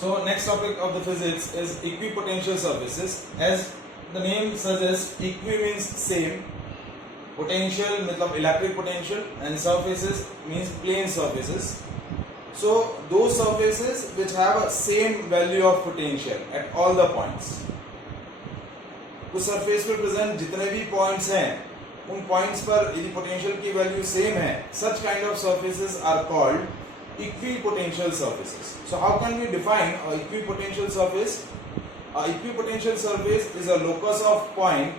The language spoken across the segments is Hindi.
So next topic of the physics is equipotential surfaces. As the name suggests, equi means same, potential मतलब electric potential, and surfaces means plane surfaces. So those surfaces which have a same value of potential at all the points. उस सरफेस पे प्रेजेंट जितने भी पॉइंट्स हैं उन पॉइंट्स पर यदि पोटेंशियल की वैल्यू सेम है, such kind of surfaces are called equipotential surfaces. So how can we define a equipotential surface? A equipotential surface is a locus of point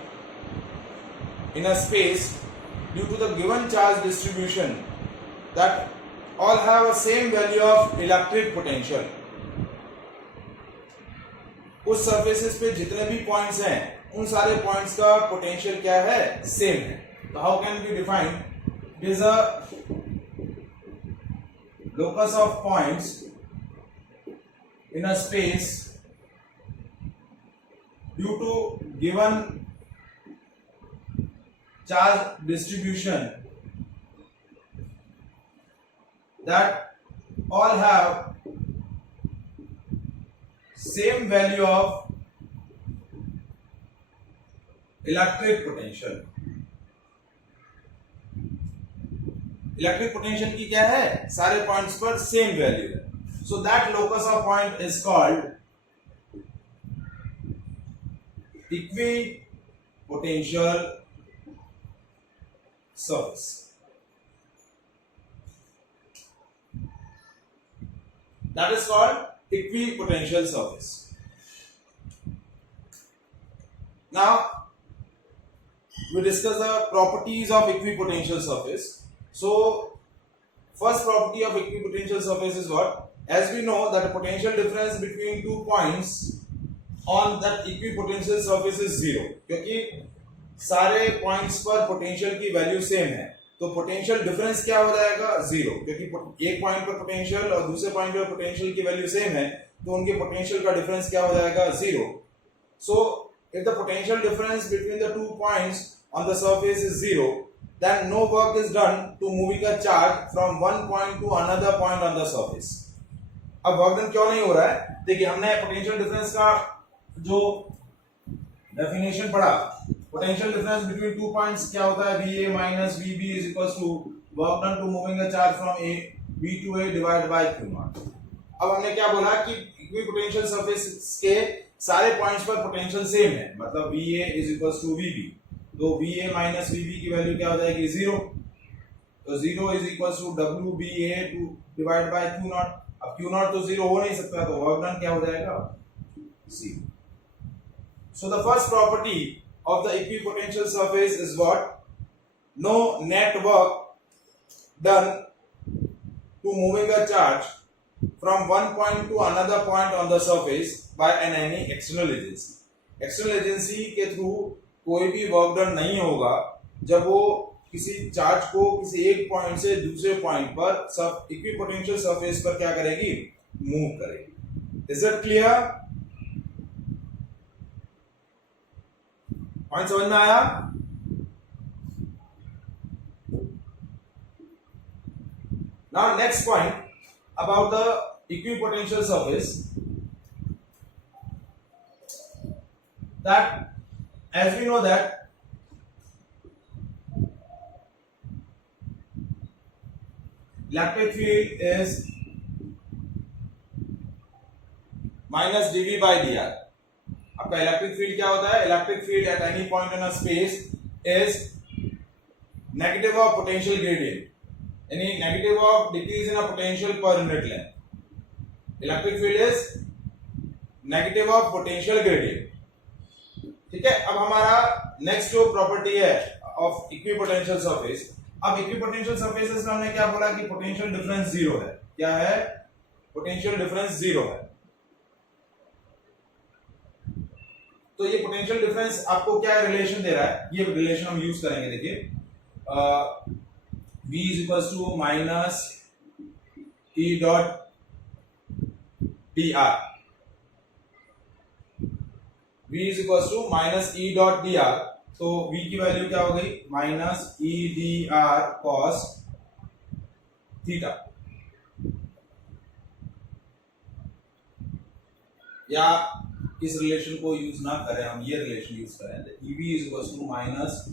in a space due to the given charge distribution that all have a same value of electric potential. उस सरफेसेस पे जितने भी पॉइंट्स हैं उन सारे पॉइंट्स का पोटेंशियल क्या है, सेम है. तो how can be define? It is a locus of points in a space due to given charge distribution that all have same value of electric potential. Electric potential की क्या है, सारे पॉइंट्स पर सेम वैल्यू है. So that locus of point is called equipotential surface. That is called equipotential surface. Now we discuss the properties of equipotential surface. So first property of equipotential surface is what? As we know that the potential difference between two points on that equipotential surface is zero. क्योंकि सारे points पर potential की value same है, तो potential difference क्या हो जाएगा, zero. क्योंकि एक point पर potential और दूसरे point पर potential की value same है, तो उनके potential का difference क्या हो जाएगा, zero. So if the potential difference between the two points on the surface is zero, then no work is done to moving a charge from one point to another point on the surface. अब वर्क डन क्यों नहीं हो रहा है? देखिए हमने पोटेंशियल डिफरेंस का जो डेफिनेशन पढ़ा, potential difference between two points क्या होता है, VA minus VB is equals to work done to moving a charge from A B to A divide by Q0. अब हमने क्या बोला कि इक्विपोटेंशियल सरफेस के सारे पॉइंट्स पर पोटेंशियल सेम है, मतलब VA is equals to VB. तो VA माइनस VB की वैल्यू क्या हो जाएगी, जीरो. तो zero is equal to WBA to divide by Q0. अब Q0 तो जीरो हो नहीं सकता, तो वर्क डन क्या हो जाएगा, zero. So the first property of the equipotential surface is what? No net work done to moving a charge from one point to another point on the surface by any external agency. External agency के थ्रू कोई भी वर्क डन नहीं होगा जब वो किसी चार्ज को किसी एक पॉइंट से दूसरे पॉइंट पर सब इक्विपोटेंशियल सरफेस पर क्या करेगी, मूव करेगी. Is it clear? पॉइंट समझ में आया? Now next point about the equipotential surface, that as we know that electric field is minus dV by dr. आपका इलेक्ट्रिक फील्ड क्या होता है? Electric field at any point in a space is negative of potential gradient, यानी negative of decrease in a potential per unit length. Electric field is negative of potential gradient. ठीक है. अब हमारा नेक्स्ट जो प्रॉपर्टी है ऑफ इक्विपोटेंशियल सरफेस, अब इक्विपोटेंशियल सरफेसेस में हमने क्या बोला कि पोटेंशियल डिफरेंस जीरो है. क्या है? पोटेंशियल डिफरेंस जीरो है. तो ये पोटेंशियल डिफरेंस आपको क्या रिलेशन दे रहा है, ये रिलेशन हम यूज करेंगे. देखिए V is equal to minus E dot dr. V is equal to minus E dot dr. तो V की वैल्यू क्या हो गई, minus E dr cos theta. या इस रिलेशन को यूज ना करें, हम ये रिलेशन यूज करें, EV is equal to minus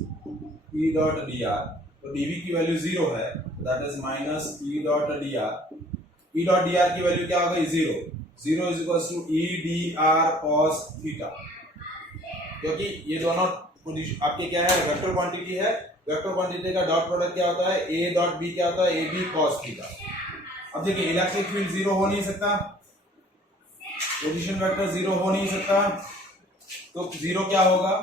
E dot dr, तो dV की वैल्यू 0 है, that is minus E dot dr, E dot dr की वैल्यू क्या हो गई 0, 0 is equal to E dr cos theta, क्योंकि ये दोनों पोजीशन आपके क्या है, वेक्टर क्वांटिटी है, वेक्टर क्वांटिटी का डॉट प्रोडक्ट क्या होता है, A डॉट B क्या होता है, AB cos थीटा। अब देखिए इलेक्ट्रिक फील्ड 0 हो नहीं सकता, पोजीशन वेक्टर 0 हो नहीं सकता, तो 0 क्या होगा,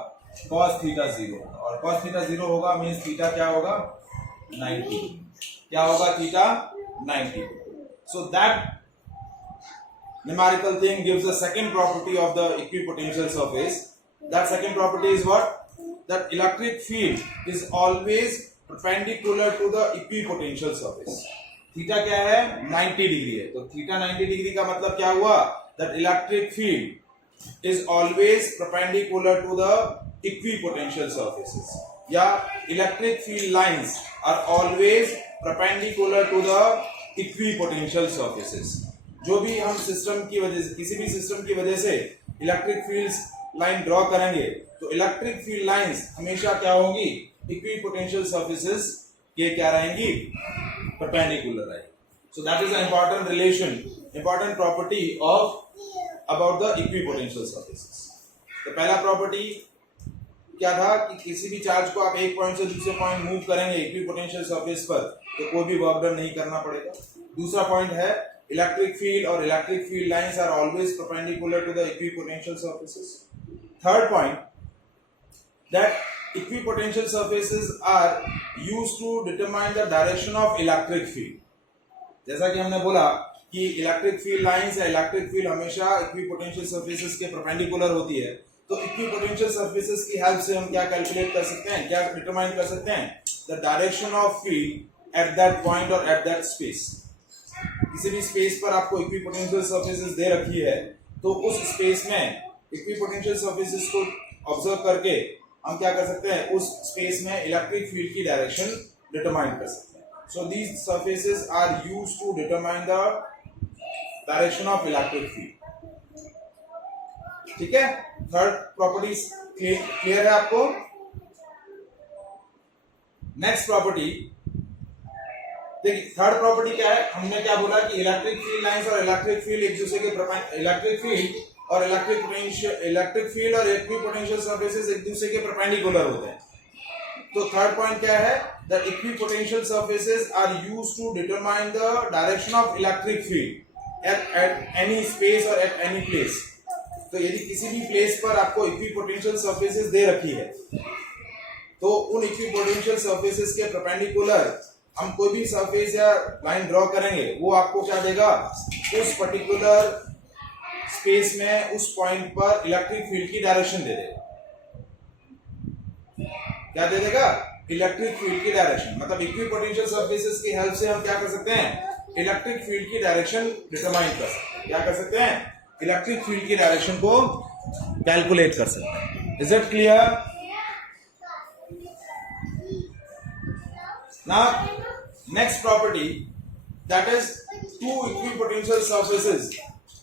cos थीटा 0, और cos थीटा 0 होगा मींस थीटा क्या होगा 90, क्या होगा theta 90। So that numerical thing gives the second property of the equipotential surface. That second property is what? That electric field is always perpendicular to the equipotential surface. Theta क्या है 90 डिग्री है, तो थीटा 90 डिग्री का मतलब क्या हुआ, that electric field is always perpendicular to the equipotential surfaces, या electric field lines are always perpendicular to the equipotential surfaces। जो भी हम सिस्टम की वजह से, किसी भी सिस्टम की वजह से इलेक्ट्रिक फील्ड्स लाइन ड्रॉ करेंगे, तो इलेक्ट्रिक फील्ड लाइंस हमेशा क्या होंगी, इक्विपोटेंशियल सर्फेसेस के क्या रहेंगी, परपेंडिकुलर रहेंगी। So that is an important relation, important property of about the equipotential surfaces. तो पहला प्रॉपर्टी क्या था कि किसी भी चार्ज को आप एक पॉइंट से दूसरे पॉइंट मूव करेंगे इक्विपोटेंशियल सर्फेस पर, तो कोई भी वर्क डन नहीं करना पड़ेगा। दूसरा पॉइंट है electric field or electric field lines are always perpendicular to the equipotential surfaces. Third point, that equipotential surfaces are used to determine the direction of electric field. जैसा कि हमने बोला कि इलेक्ट्रिक फील्ड लाइंस या इलेक्ट्रिक फील्ड हमेशा इक्विपोटेंशियल सर्फेसेस के परपेंडिकुलर होती है, तो इक्विपोटेंशियल सर्फेसेस की हेल्प से हम क्या कैलकुलेट कर सकते हैं, क्या डिटरमाइन कर सकते हैं, the direction of field at that point और एट दैट स्पेस। किसी भी स्पेस पर आपको इक्विपोटेंशियल सर्फेसेस दे रखी है, तो उस स्पेस में इक्विपोटेंशियल सर्फेसेस को ऑब्जर्व करके हम क्या कर सकते हैं, उस स्पेस में इलेक्ट्रिक फील्ड की डायरेक्शन डिटरमाइन कर सकते हैं। So these surfaces are used to determine the direction of electric field. ठीक है, थर्ड प्रॉपर्टी क्लियर है आपको। नेक्स्ट प्रॉपर्टी देखिए, थर्ड प्रॉपर्टी क्या है, हमने क्या बोला कि इलेक्ट्रिक फील्ड लाइंस और इलेक्ट्रिक फील्ड एक दूसरे के इलेक्ट्रिक फील्ड और इलेक्ट्रिक फील्ड और इक्विपोटेंशियल सर्फेसेस एक दूसरे के परपेंडिकुलर होते हैं। तो थर्ड पॉइंट क्या है, the equipotential surfaces are used to determine the direction of electric field at any space और एट एनी प्लेस। तो यदि किसी भी प्लेस पर आपको इक्विपोटेंशियल सर्फेसेस दे रखी है, तो उन इक्विपोटेंशियल सर्फेसेस के परपेंडिकुलर हम कोई भी सरफेस या लाइन ड्रॉ करेंगे, वो आपको क्या देगा, उस पर्टिकुलर स्पेस में उस पॉइंट पर इलेक्ट्रिक फील्ड की डायरेक्शन दे देगा। क्या दे देगा, इलेक्ट्रिक फील्ड की डायरेक्शन। मतलब इक्विपोटेंशियल सर्फेसेस की हेल्प से हम क्या कर सकते हैं, इलेक्ट्रिक फील्ड की डायरेक्शन डिटरमाइन कर सकते हैं। क्या कर सकते हैं, इलेक्ट्रिक फील्ड की डायरेक्शन को कैलकुलेट कर सकते हैं। Is it clear? Now, next property, that is two equipotential surfaces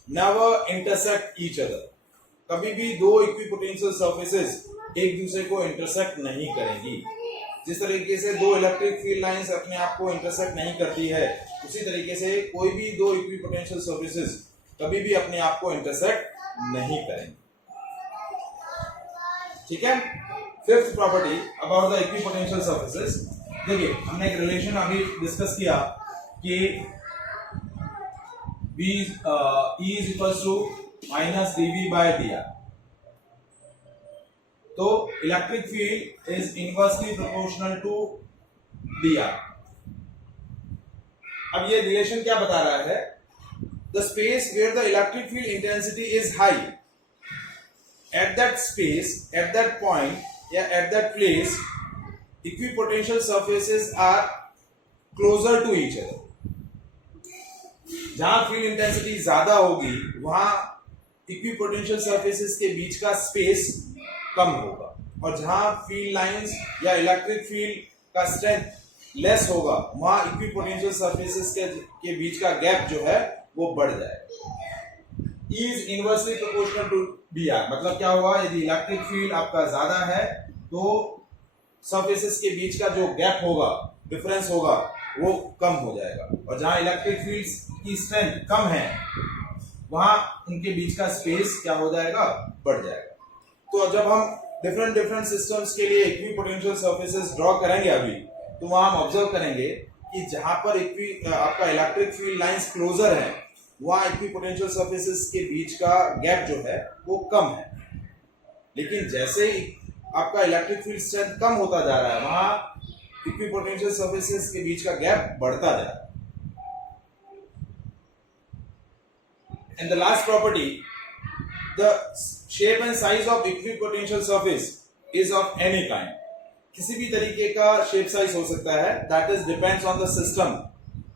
never intersect each other. कभी भी दो इक्विपोटेंशियल सर्फेसेस एक दूसरे को इंटरसेक्ट नहीं करेंगी। जिस तरीके से दो इलेक्ट्रिक फील्ड लाइंस अपने आप को इंटरसेक्ट नहीं करती है, उसी तरीके से कोई भी दो इक्विपोटेंशियल सर्फेसेस कभी भी अपने आप को इंटरसेक्ट नहीं करेंगे। ठीक है, fifth property about the equipotential surfaces. देखिए, हमने एक रिलेशन अभी डिस्कस किया कि E is equals to minus dV by dr। तो electric field is inversely proportional to dr। अब ये रिलेशन क्या बता रहा है, the space where the electric field intensity is high, at that space, at that point या at that place, equipotential surfaces are closer to each other। जहां फील्ड इंटेंसिटी ज्यादा होगी, वहां इक्विपोटेंशियल सर्फेसेस के बीच का स्पेस कम होगा, और जहां फील्ड लाइंस या इलेक्ट्रिक फील्ड का स्ट्रेंथ लेस होगा, वहां इक्विपोटेंशियल सर्फेसेस के बीच का गैप जो है वो बढ़ जाएगा। Is inversely proportional to d r. मतलब क्या हुआ, यदि इलेक्ट्रिक फील्ड आपका ज्यादा है तो सरफेसेस के बीच का जो गैप होगा, डिफरेंस होगा, वो कम हो जाएगा। और जहां इलेक्ट्रिक फील्ड की स्ट्रेंथ कम है वहां उनके बीच का स्पेस क्या हो जाएगा, बढ़ जाएगा। तो जब हम डिफरेंट सिस्टम्स के लिए इक्विपोटेंशियल सरफेसेस ड्रॉ करेंगे अभी, तो वहां हम ऑब्जर्व करेंगे कि जहां पर आपका इलेक्ट्रिक फील्ड लाइंस क्लोजर है वहां इक्विपोटेंशियल सरफेसेस के बीच का गैप जो है वो कम है। लेकिन जैसे ही आपका इलेक्ट्रिक फील्ड स्ट्रेंथ कम होता जा रहा है वहां इक्विपोटेंशियल सरफेसेस के बीच का गैप बढ़ता जा रहा है। And the last property, the shape and size of equipotential surface is of any kind. किसी भी तरीके का शेप साइज हो सकता है, that is depends on the system,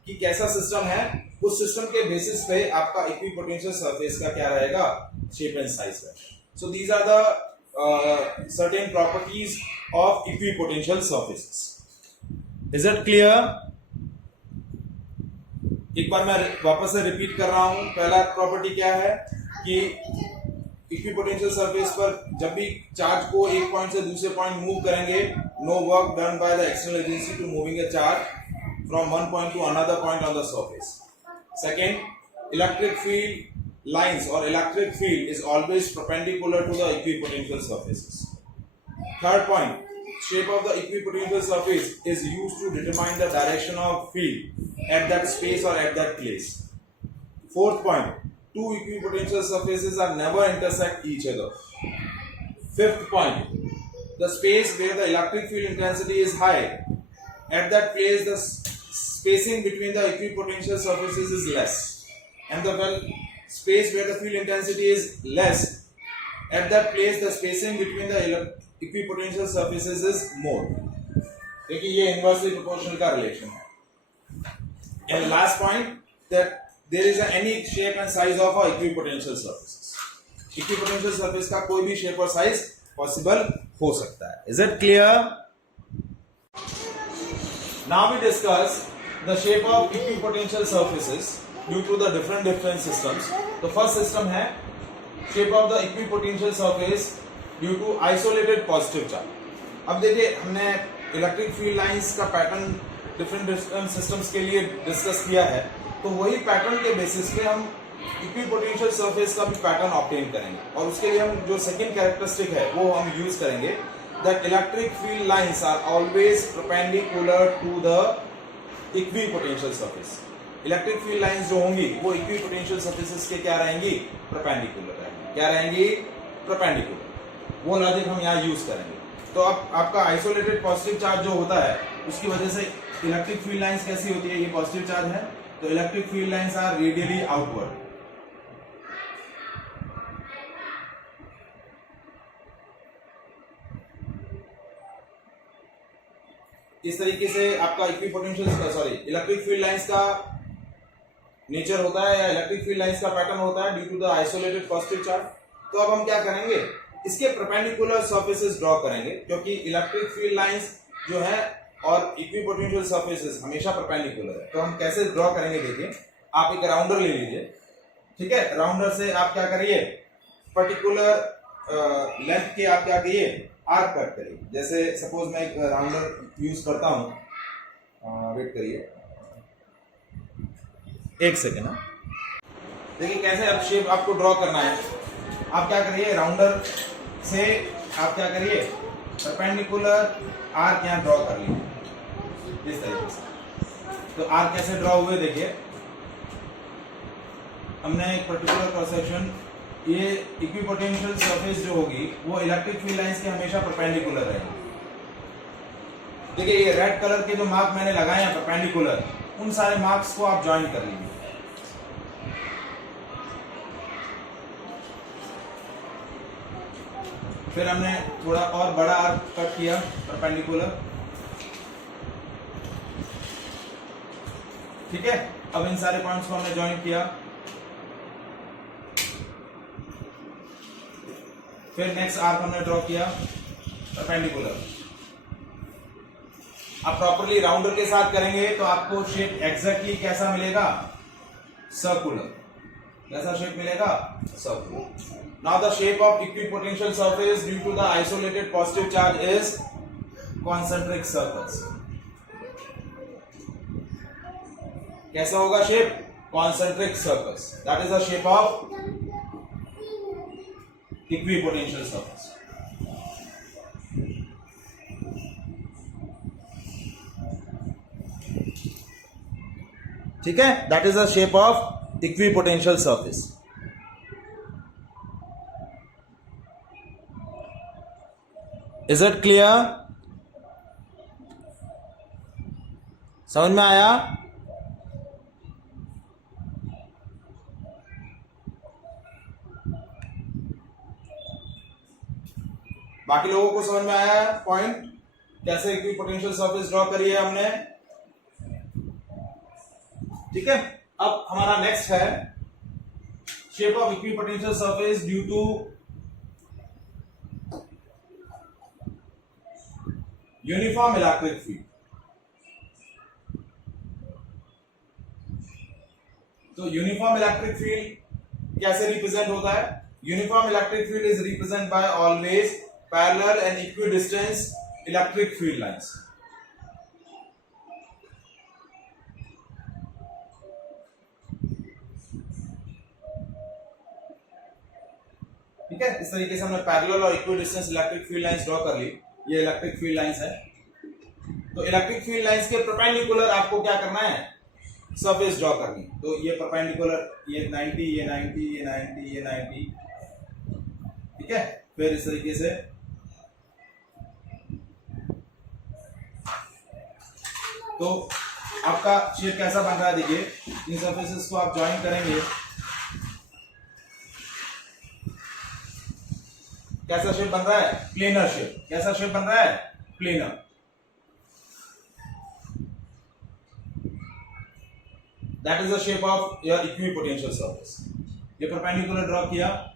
कि कैसा सिस्टम है, उस सिस्टम के बेसिस पे आपका इक्विपोटेंशियल सरफेस का क्या रहेगा, शेप एंड साइज है। So these are the certain properties of equipotensial surfaces. Is it clear? एक बार मैं वापस से रिपीट कर रहा हूं। पहला प्रॉपर्टी क्या है कि इक्विपोटेंशियल सरफेस पर जब भी चार्ज को एक पॉइंट से दूसरे पॉइंट मूव करेंगे, no work done by the external agency to moving a charge from one point to another point on the surface. Second, electric field lines और electric field is always perpendicular to the equipotential surfaces. Third point, shape of the equipotential surface is used to determine the direction of field at that space or at that place. Fourth point, two equipotential surfaces are never intersect each other. Fifth point, the space where the electric field intensity is high, at that place the spacing between the equipotential surfaces is less, and the space where the field intensity is less, at that place the spacing between the equipotential surfaces is more. देखिए ये inversely proportional का relation है। And last point, that there is any shape and size of a equipotential surfaces. Equipotential surface का कोई भी shape और size possible हो सकता है। Is it clear? Now we discuss the shape of equipotential surfaces due to the different systems. तो first system है shape of the equipotential surface due to isolated positive charge. अब देखिए हमने इलेक्ट्रिक फील्ड लाइंस का पैटर्न डिफरेंट सिस्टम्स के लिए डिस्कस किया है, तो वही पैटर्न के बेसिस पे हम इक्विपोटेंशियल सरफेस का भी पैटर्न ऑब्टेन करेंगे। और उसके लिए हम जो सेकंड कैरेक्टरिस्टिक है वो हम यूज करेंगे, that electric field lines are always perpendicular to the equipotential surface. Electric field lines जो होंगी वो इक्विपोटेंशियल सरफेसेस के क्या रहेंगी, परपेंडिकुलर रहेंगी। क्या रहेंगी, परपेंडिकुलर। वो लॉजिक हम यहाँ यूज करेंगे। तो अब आपका आइसोलेटेड पॉजिटिव चार्ज जो होता है उसकी वजह से इलेक्ट्रिक फील्ड लाइंस कैसी होती है, ये पॉजिटिव चार्ज है तो electric field lines are radially outward. इस तरीके से आपका इक्विपोटेंशियल इलेक्ट्रिक फील्ड लाइंस का नेचर होता है या इलेक्ट्रिक फील्ड लाइंस का पैटर्न होता है due to the isolated positive charge. तो अब हम क्या करेंगे, इसके परपेंडिकुलर सरफेसेस ड्रॉ करेंगे, क्योंकि इलेक्ट्रिक फील्ड लाइंस जो है और इक्विपोटेंशियल सरफेसेस हमेशा परपेंडिकुलर है। तो हम कैसे ड्रॉ करेंगे, देखिए आप एक राउंडर ले लीजिए, ठीक है। राउंडर से आप क्या करिए, पर्टिकुलर लेंथ के आप क्या करिए, आर्क कट करिए। जैसे सपोज मैं एक राउंडर यूज करता हूं, वेट करिए एक सेकेंड। देखिए कैसे अब शेप आपको ड्रॉ करना है। आप क्या करिए, राउंडर से आप क्या करिए, परपेंडिकुलर आर्क यहाँ ड्रॉ कर लीजिए इस तरीके से। तो आर्क कैसे ड्रॉ हुए, देखिए हमने एक पर्टिकुलर क्रॉस सेक्शन, ये इक्विपोटेंशियल सरफेस जो होगी वो इलेक्ट्रिक फील्ड लाइंस के हमेशा परपेंडिकुलर रहेगी। देखिए ये रेड कलर के जो मार्क मैंने लगाए हैं परपेंडिकुलर, उन सारे मार्क्स को आप ज्वाइन कर लीजिए। फिर हमने थोड़ा और बड़ा आर्क कट किया परपेंडिकुलर, ठीक है। अब इन सारे पॉइंट्स को हमने ज्वाइन किया। फिर नेक्स्ट आर्क हमने ड्रॉ किया परपेंडिकुलर। आप प्रॉपरली राउंडर के साथ करेंगे तो आपको शेप एग्जैक्टली कैसा मिलेगा, सर्कुलर। कैसा शेप मिलेगा? Circular. Now the shape of equipotential surface due to the isolated positive charge is concentric circles. कैसा होगा shape? Concentric circles. That is the shape of equipotential surface. ठीक है? That is the shape of equipotential surface. Is it clear? समझ में आया? बाकी लोगों को समझ में आया पॉइंट? कैसे इक्विपोटेंशियल सरफेस ड्रॉ करी है हमने? ठीक है. अब हमारा नेक्स्ट है shape of equipotential surface due to uniform electric field. तो यूनिफॉर्म इलेक्ट्रिक फील्ड कैसे रिप्रेजेंट होता है? Uniform electric field is represent by always parallel and equidistance electric field lines. ठीक है. इस तरीके से हमने पैरेलल और equidistance electric field lines draw कर ली. ये इलेक्ट्रिक फील्ड लाइंस है. तो इलेक्ट्रिक फील्ड लाइंस के परपेंडिकुलर आपको क्या करना है? सरफेस ड्रॉ करनी. तो ये परपेंडिकुलर, ये 90, ये 90, ये 90, ये 90. ठीक है. फिर इस तरीके से तो आपका शेप कैसा बन रहा है? देखिए, इन सरफेसेस को आप ज्वाइन करेंगे. कैसा शेप बन रहा है? Planar shape. कैसा शेप बन रहा है? Planar. That is the shape of your equipotential surface. ये परपेंडिकुलर ड्रॉ किया.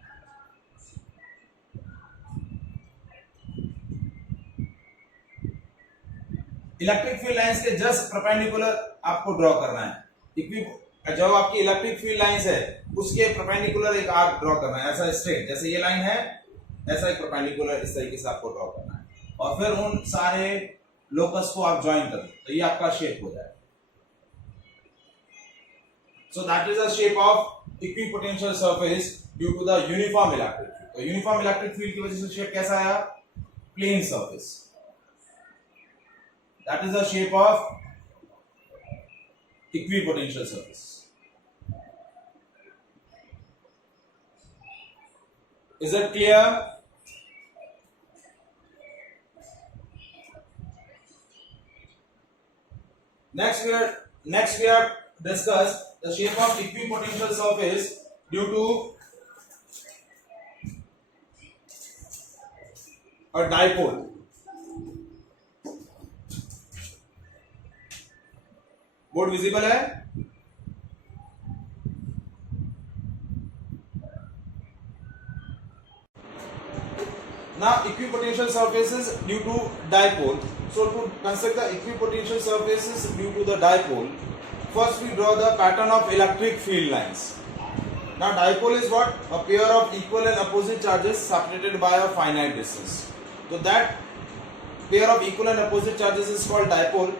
इलेक्ट्रिक फील्ड लाइंस के जस्ट परपेंडिकुलर आपको ड्रॉ करना है. जो आपकी इलेक्ट्रिक फील्ड लाइंस है उसके परपेंडिकुलर एक आर्क ड्रॉ करना है. ऐसा स्ट्रेट, जैसे ये लाइन है, ऐसा एक परपेंडिकुलर इस तरीके से आपको ड्रॉ करना है. और फिर उन सारे लोकस को आप ज्वाइन कर दो, तो ये आपका शेप हो जाएगा. So that is the shape of equipotential surface due to the uniform electric field. तो यूनिफॉर्म इलेक्ट्रिक फील्ड की वजह से शेप कैसा आया? Plane surface. That is the shape of equipotential surface. Is that clear? Next we have discussed the shape of equipotential surface due to a dipole. Board visible है? Now equipotential surfaces due to dipole. So to construct the equipotential surfaces due to the dipole, first we draw the pattern of electric field lines. Now dipole is what? A pair of equal and opposite charges separated by a finite distance. So that pair of equal and opposite charges is called dipole.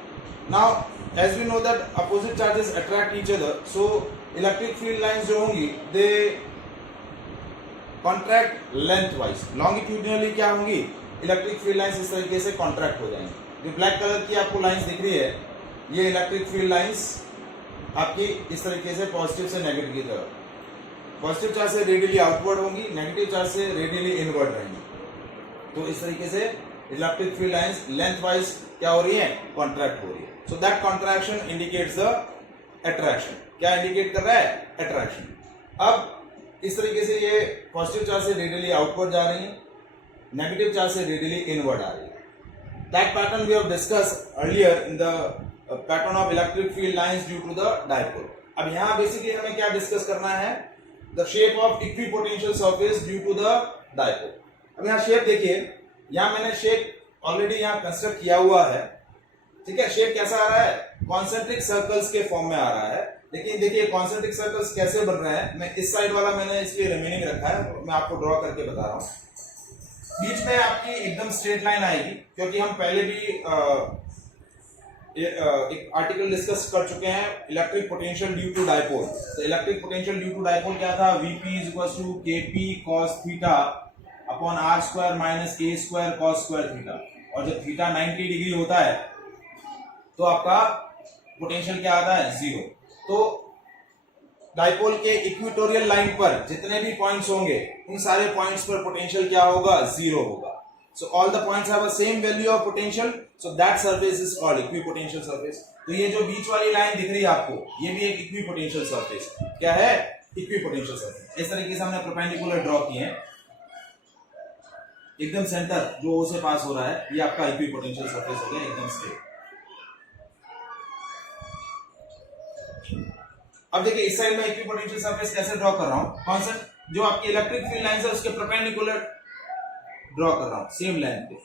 Now as we know that opposite charges attract each other, so electric field lines जो होंगी they contract lengthwise. longitudinally क्या होंगी? इलेक्ट्रिक फील्ड लाइंस इस तरीके से कॉन्ट्रैक्ट हो जाएंगी. जो ब्लैक कलर की आपको लाइंस दिख रही है, ये इलेक्ट्रिक फील्ड लाइंस आपकी इस तरीके से पॉजिटिव से नेगेटिव की तरफ, पॉजिटिव चार्ज से रेडियली आउटवर्ड होंगी, नेगेटिव चार्ज से रेडियली इनवर्ड रहेंगी. तो इस तरीके से electric field lines length wise क्या हो रही है? कॉन्ट्रैक्ट हो रही है. So that contraction indicates the attraction. क्या इंडिकेट कर रहा है? अट्रैक्शन. अब इस तरीके से ये पॉजिटिव चार्ज से रेडियली आउटवर्ड जा रही है, नेगेटिव चार्ज से रेडियली इनवर्ड आ रही है. That pattern we have discussed earlier in the pattern of electric field lines due to the dipole. अब यहाँ बेसिकली हमें क्या डिस्कस करना है? The shape of equipotential surface due to the dipole. अब यहाँ शेप देखिए, यहाँ मैंने शेप ऑलरेडी यहाँ कंस्ट्रक्ट किया हुआ है. ठीक है. शेप कैसा आ रहा है? कॉन्सेंट्रिक सर्कल्स के फॉर्म में आ रहा है. लेकिन देखिए कॉन्सेंट्रिक सर्कल्स कैसे बन रहे हैं, मैं इस साइड वाला मैंने इसलिए रिमेनिंग रखा है, मैं आपको ड्रॉ करके बता रहा हूँ। बीच में आपकी एकदम स्ट्रेट लाइन आएगी, क्योंकि हम पहले भी एक आर्टिकल डिस्कस कर चुके हैं electric potential due to dipole. तो electric potential due to dipole क्या था, Vp is equal to Kp cos theta upon r square minus k square cos square theta. और जब थीटा 90 डिग्री होता है तो आपका पोटेंशियल क्या आता है, जीरो। तो डाइपोल के इक्वेटोरियल लाइन पर जितने भी पॉइंट्स होंगे उन सारे पॉइंट्स पर पोटेंशियल क्या होगा, जीरो होगा। So all the points have a same value of potential, so that surface is called equipotential surface। तो ये जो बीच वाली लाइन दिख रही है आपको, ये भी एक इक्विपोटेंशियल सरफेस, क्या है, इक्विपोटेंशियल सरफेस। इस तरीके से हमने परपेंडिकुलर ड्रॉ किए हैं, एकदम सेंटर जो ओ से पास हो रहा है, ये आपका इक्विपोटेंशियल सरफेस हो गया एकदम स्ट्रेट। अब देखिए इस साइड में इक्विपोटेंशियल सरफेस कैसे ड्रॉ कर रहा हूं, कॉन्सेप्ट जो आपकी इलेक्ट्रिक फील्ड लाइन है उसके परपेंडिकुलर ड्रॉ कर रहा हूं, सेम लाइन पे।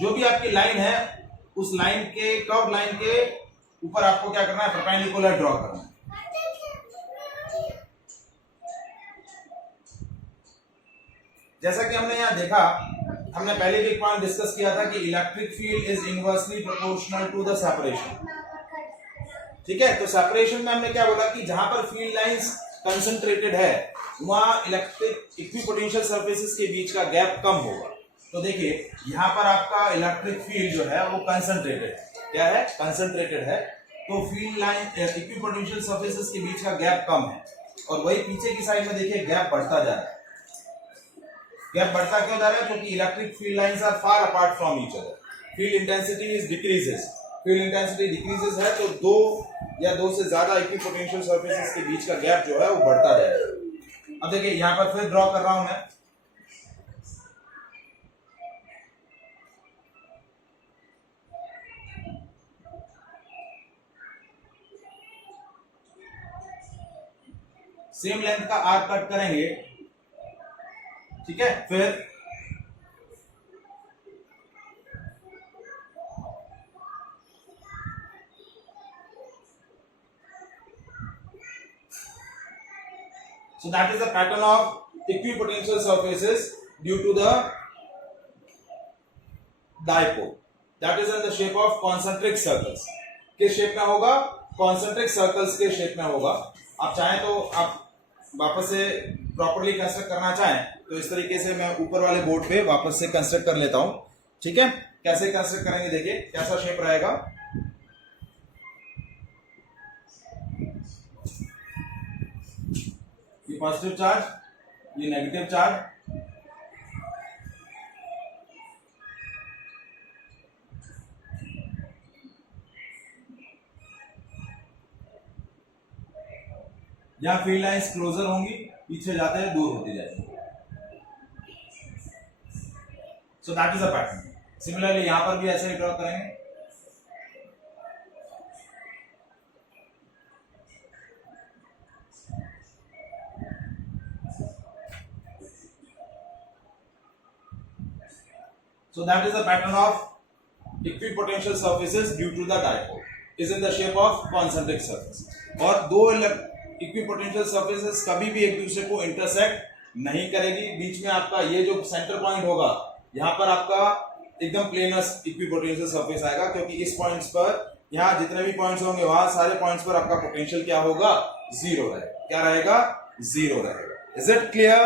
जो भी आपकी लाइन है उस लाइन के, कर्व लाइन के ऊपर आपको क्या करना है, परपेंडिकुलर ड्रॉ करना है। जैसा कि हमने यहां देखा, हमने पहले भी एक पॉइंट डिस्कस किया था कि electric field is inversely proportional to the separation. ठीक है, तो सेपरेशन में हमने क्या बोला कि जहां पर फील्ड लाइंस कंसंट्रेटेड है वहां इलेक्ट्रिक इक्विपोटेंशियल सरफेसेस के बीच का गैप कम होगा। तो देखिए यहां पर आपका इलेक्ट्रिक फील्ड जो है वो कंसंट्रेटेड है, क्या है, कंसंट्रेटेड है। तो फील्ड लाइन इक्विपोटेंशियल सरफेसेस के बीच का गैप कम है, और वही पीछे की साइड में देखिए गैप बढ़ता जा रहा है। गैप बढ़ता क्यों जा रहा है, क्योंकि electric field lines are far apart from each other. Field intensity is decreases, field intensity decreases है तो दो या दो से ज्यादा इक्विपोटेंशियल सरफेसेस के बीच का गैप जो है वो बढ़ता जाएगा। अब देखिए यहां पर फिर ड्रॉ कर रहा हूं मैं, सेम लेंथ का आर्क कट करेंगे, ठीक है। फिर so that is the pattern of equipotential surfaces due to the dipole, that is in the shape of concentric circles। किस शेप में होगा, कॉन्सेंट्रिक सर्कल्स के शेप में होगा। आप चाहें तो आप वापस से प्रॉपर्ली कंस्ट्रक्ट करना चाहें तो इस तरीके से मैं ऊपर वाले बोर्ड पे वापस से कंस्ट्रक्ट कर लेता हूं, ठीक है। कैसे कंस्ट्रक्ट करेंगे, देखिए कैसा शेप रहेगा। ये पॉजिटिव चार्ज, ये नेगेटिव चार्ज, यहां फील्ड लाइंस क्लोजर होंगी, पीछे जाते हैं दूर होती जाएगी। सो that is a pattern. Similarly यहां पर भी ऐसे ही ड्रॉ करेंगे। So that is the pattern of equipotential surfaces due to the dipole is in the shape of concentric surface। और दो equipotential surfaces कभी भी एक दूसरे को इंटरसेक्ट नहीं करेगी। बीच में आपका ये जो सेंटर पॉइंट होगा, यहाँ पर आपका एकदम प्लेनस इक्विपोटेंशियल सरफेस आएगा, क्योंकि इस पॉइंट्स पर, यहाँ जितने भी पॉइंट्स होंगे वहां सारे पॉइंट्स पर आपका पोटेंशियल क्या होगा, जीरो रहेगा। क्या रहेगा, जीरो रहेगा। इज इट क्लियर,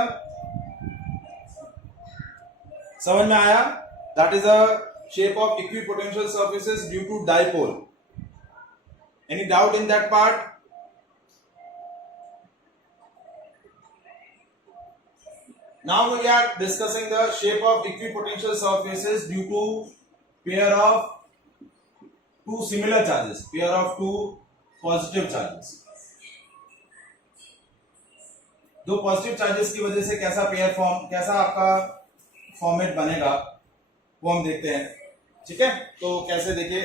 समझ में आया? That is a shape of equipotential surfaces due to dipole। Any doubt in that part? Now we are discussing the shape of equipotential surfaces due to pair of two similar charges, pair of two positive charges। दो पॉजिटिव चार्जेस की वजह से कैसा पेयर फॉर्म, कैसा आपका फॉर्मेट बनेगा वो हम देखते हैं, ठीक है। तो कैसे, देखिए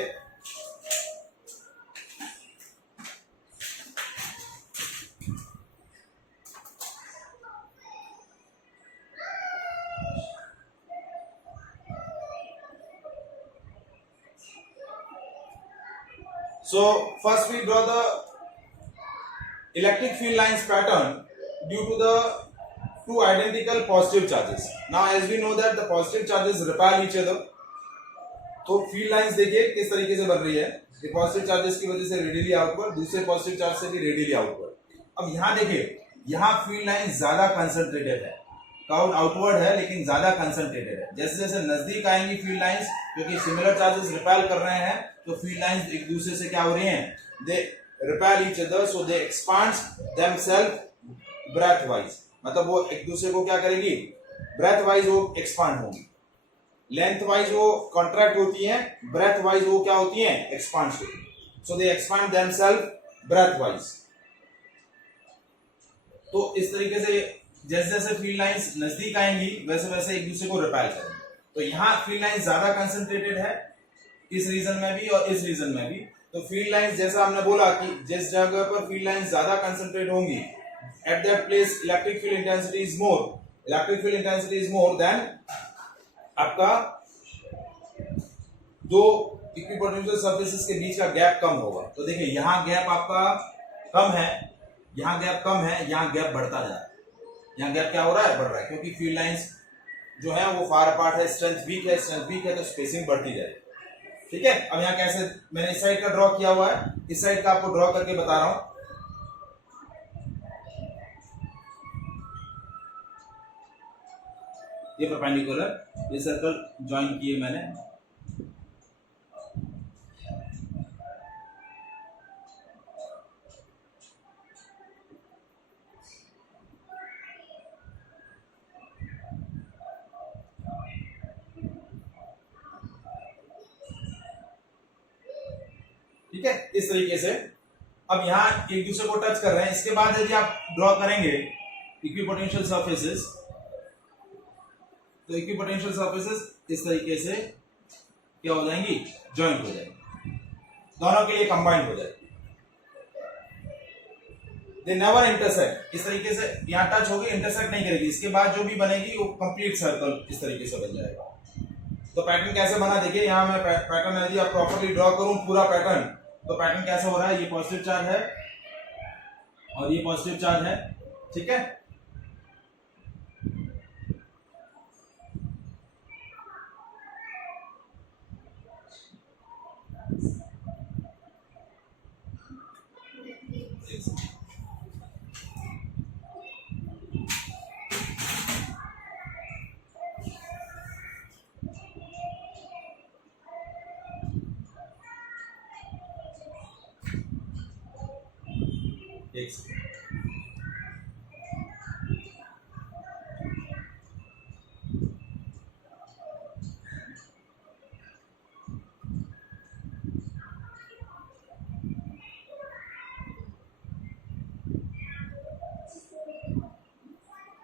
So first we draw the electric field lines pattern due to the two identical positive charges. Now as we know that the positive charges repel each other, तो फील्ड लाइंस देखिए किस तरीके से बन रही है। पॉजिटिव चार्जेस की वजह से रेडियली आउटवर्ड, दूसरे पॉजिटिव चार्ज से भी रेडियली आउटवर्ड। अब यहाँ देखिए, यहाँ फील्ड लाइन ज्यादा कंसंट्रेटेड है, काउंट आउटवर्ड है लेकिन ज्यादा कंसंट्रेटेड है। जैसे जैसे नजदीक आएंगी फील्ड लाइंस, क्योंकि सिमिलर चार्जेस रिपेल कर रहे हैं, तो फील्ड लाइंस एक दूसरे से क्या हो रही हैं, they repel each other, so they expands themself breadth wise. मतलब वो एक दूसरे को क्या करेगी, ब्रेथ वाइज वो एक्सपांड होंगी। लेंथ वाइज वो कॉन्ट्रैक्ट होती हैं, ब्रेथ वाइज वो क्या होती हैं, एक्सपांड होती हैं। सो दे एक्सपांड देमसेल्फ ब्रेथ वाइज। तो इस तरीके से जैसे जैसे फील्ड लाइंस नजदीक आएंगी वैसे वैसे एक दूसरे को रिपेल करेंगे। तो यहाँ फील्ड लाइंस ज्यादा कंसंट्रेटेड है, इस रीजन में भी और इस रीजन में भी। तो फील्ड लाइंस जैसा हमने बोला कि जिस जगह पर फील्ड लाइंस ज्यादा कंसंट्रेट होंगी, eight that place electric field intensity is more, electric field intensity is more then आपका दो इक्विपोटेंशियल सरफेसेस के बीच का गैप कम होगा। तो देखिए यहाँ गैप आपका कम है, यहाँ गैप कम है, यहाँ गैप बढ़ता जा रहा है। यहाँ गैप क्या हो रहा है, बढ़ रहा है, क्योंकि फील्ड लाइंस जो है वो फार अपार्ट है, स्ट्रेंथ वीक है, स्ट्रेंथ वीक है तो स्पेसिंग बढ़ती जाएगी। ठीक है, अब यहाँ कैसे मैंने इस साइड का ड्रॉ किया हुआ है, इस साइड का आपको ड्रॉ करके बता रहा हूं। ये परपेंडिकुलर, ये सर्कल ज्वाइन किए मैंने, ठीक है, इस तरीके से। अब यहाँ एक दूसरे को टच कर रहे हैं। इसके बाद यदि आप ड्रॉ करेंगे इक्विपोटेंशियल सरफेसेस, तो इक्विपोटेंशियल सरफेसेस इस तरीके से क्या हो जाएंगी, जॉइंट हो जाएंगी, दोनों के लिए कंबाइंड हो जाएगी। दे नेवर इंटरसेक्ट, इस तरीके से यहाँ टच होगी, इंटरसेक्ट नहीं करेगी। इसके बाद जो भी बनेगी वो कंप्लीट सर्कल इस तरीके से बन जाएगा। तो पैटर्न कैसे बना देखिए, यहाँ मैं पैटर्न यदि आप प्रॉपर्ली ड्रॉ करूं पूरा पैटर्न, तो पैटर्न कैसे हो रहा है, ये पॉजिटिव चार्ज है और ये पॉजिटिव चार्ज है, ठीक है। एक second,